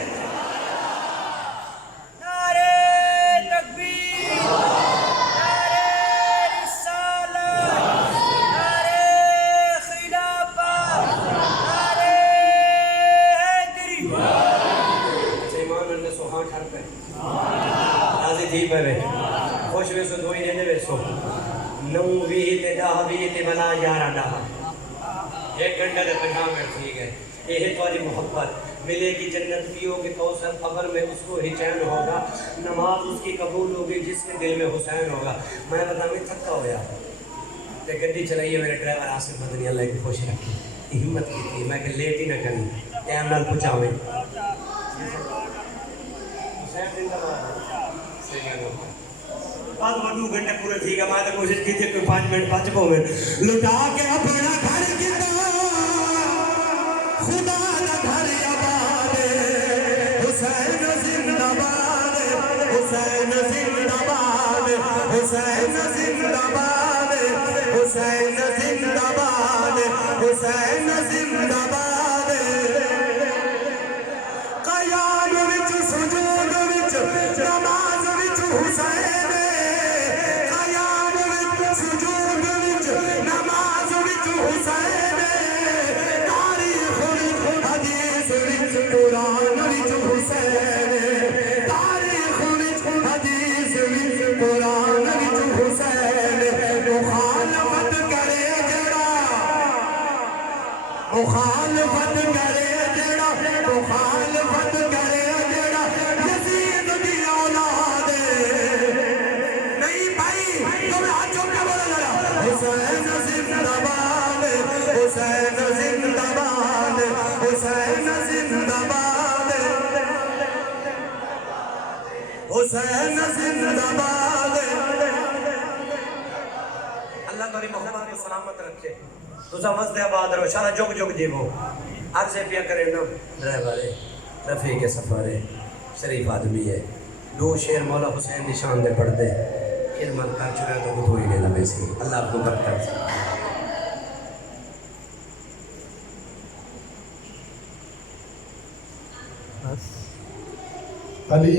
خوش ویسو دوئی دینے ویسو نو بھی تے ڈاہ بھی تے بنا یارہ ڈاہ. ایک گھنٹہ دے پشام میں ٹھیک ہے. یہ ہے تمہاری محبت ملے گی جنت پیو گے کوثر قبر میں اس کو ہی چین ہوگا. نماز اس کی قبول ہوگی جس کے دل میں حسین ہوگا. میں بتا میں تھکا ہویا تے گڈی چلائیے میرے ڈرائیور آصف مدنی اللہ کی خوش رکھی ہمت کی تھی میں کہ لیٹ ہی نہ کریں ٹائم نال پہنچاویں. حسین زندہ باد. بعد وہ 2 گھنٹے پورے تھی گا. میں نے کوشش کی تھی کہ 5 منٹ بچ پاؤ میں لٹا کے اپنا گھر کتا خدا دا گھر آباد. حسین زندہ باد، حسین زندہ باد، حسین زندہ باد، حسین زندہ باد، حسین زندہ باد. قیام وچ سجود وچ نماز وچ حسین، قیام وچ سجود وچ نماز وچ حسین. تاریخ وچ حدیث وچ قرآن وچ حسین، تاریخ وچ حدیث وچ قرآن وچ حسین. مخالفت کرے جڑا، مخالفت کرے جڑا، مخالفت کرے جڑا یزید دی اولاد نہیں بھائی. تمہیں ہاتھ چھوڑ کے بولا ذرا حسین زندہ باد، حسین زندہ باد، حسین زندہ باد، حسین زندہ باد. اللہ تمہاری محبت کو سلامت رکھے. تجھا مزد آباد رہو شارہ جگ جگ جیبو. عرضے پیا کرے نا ڈرائیور ہے، رفیق سفر ہے، شریف آدمی ہے. 2 شعر مولا حسین دی شان دے پڑھ دے. خدمت کر چکا تو خود ہوئی لینا میں سے. اللہ آپ کو برکت. علی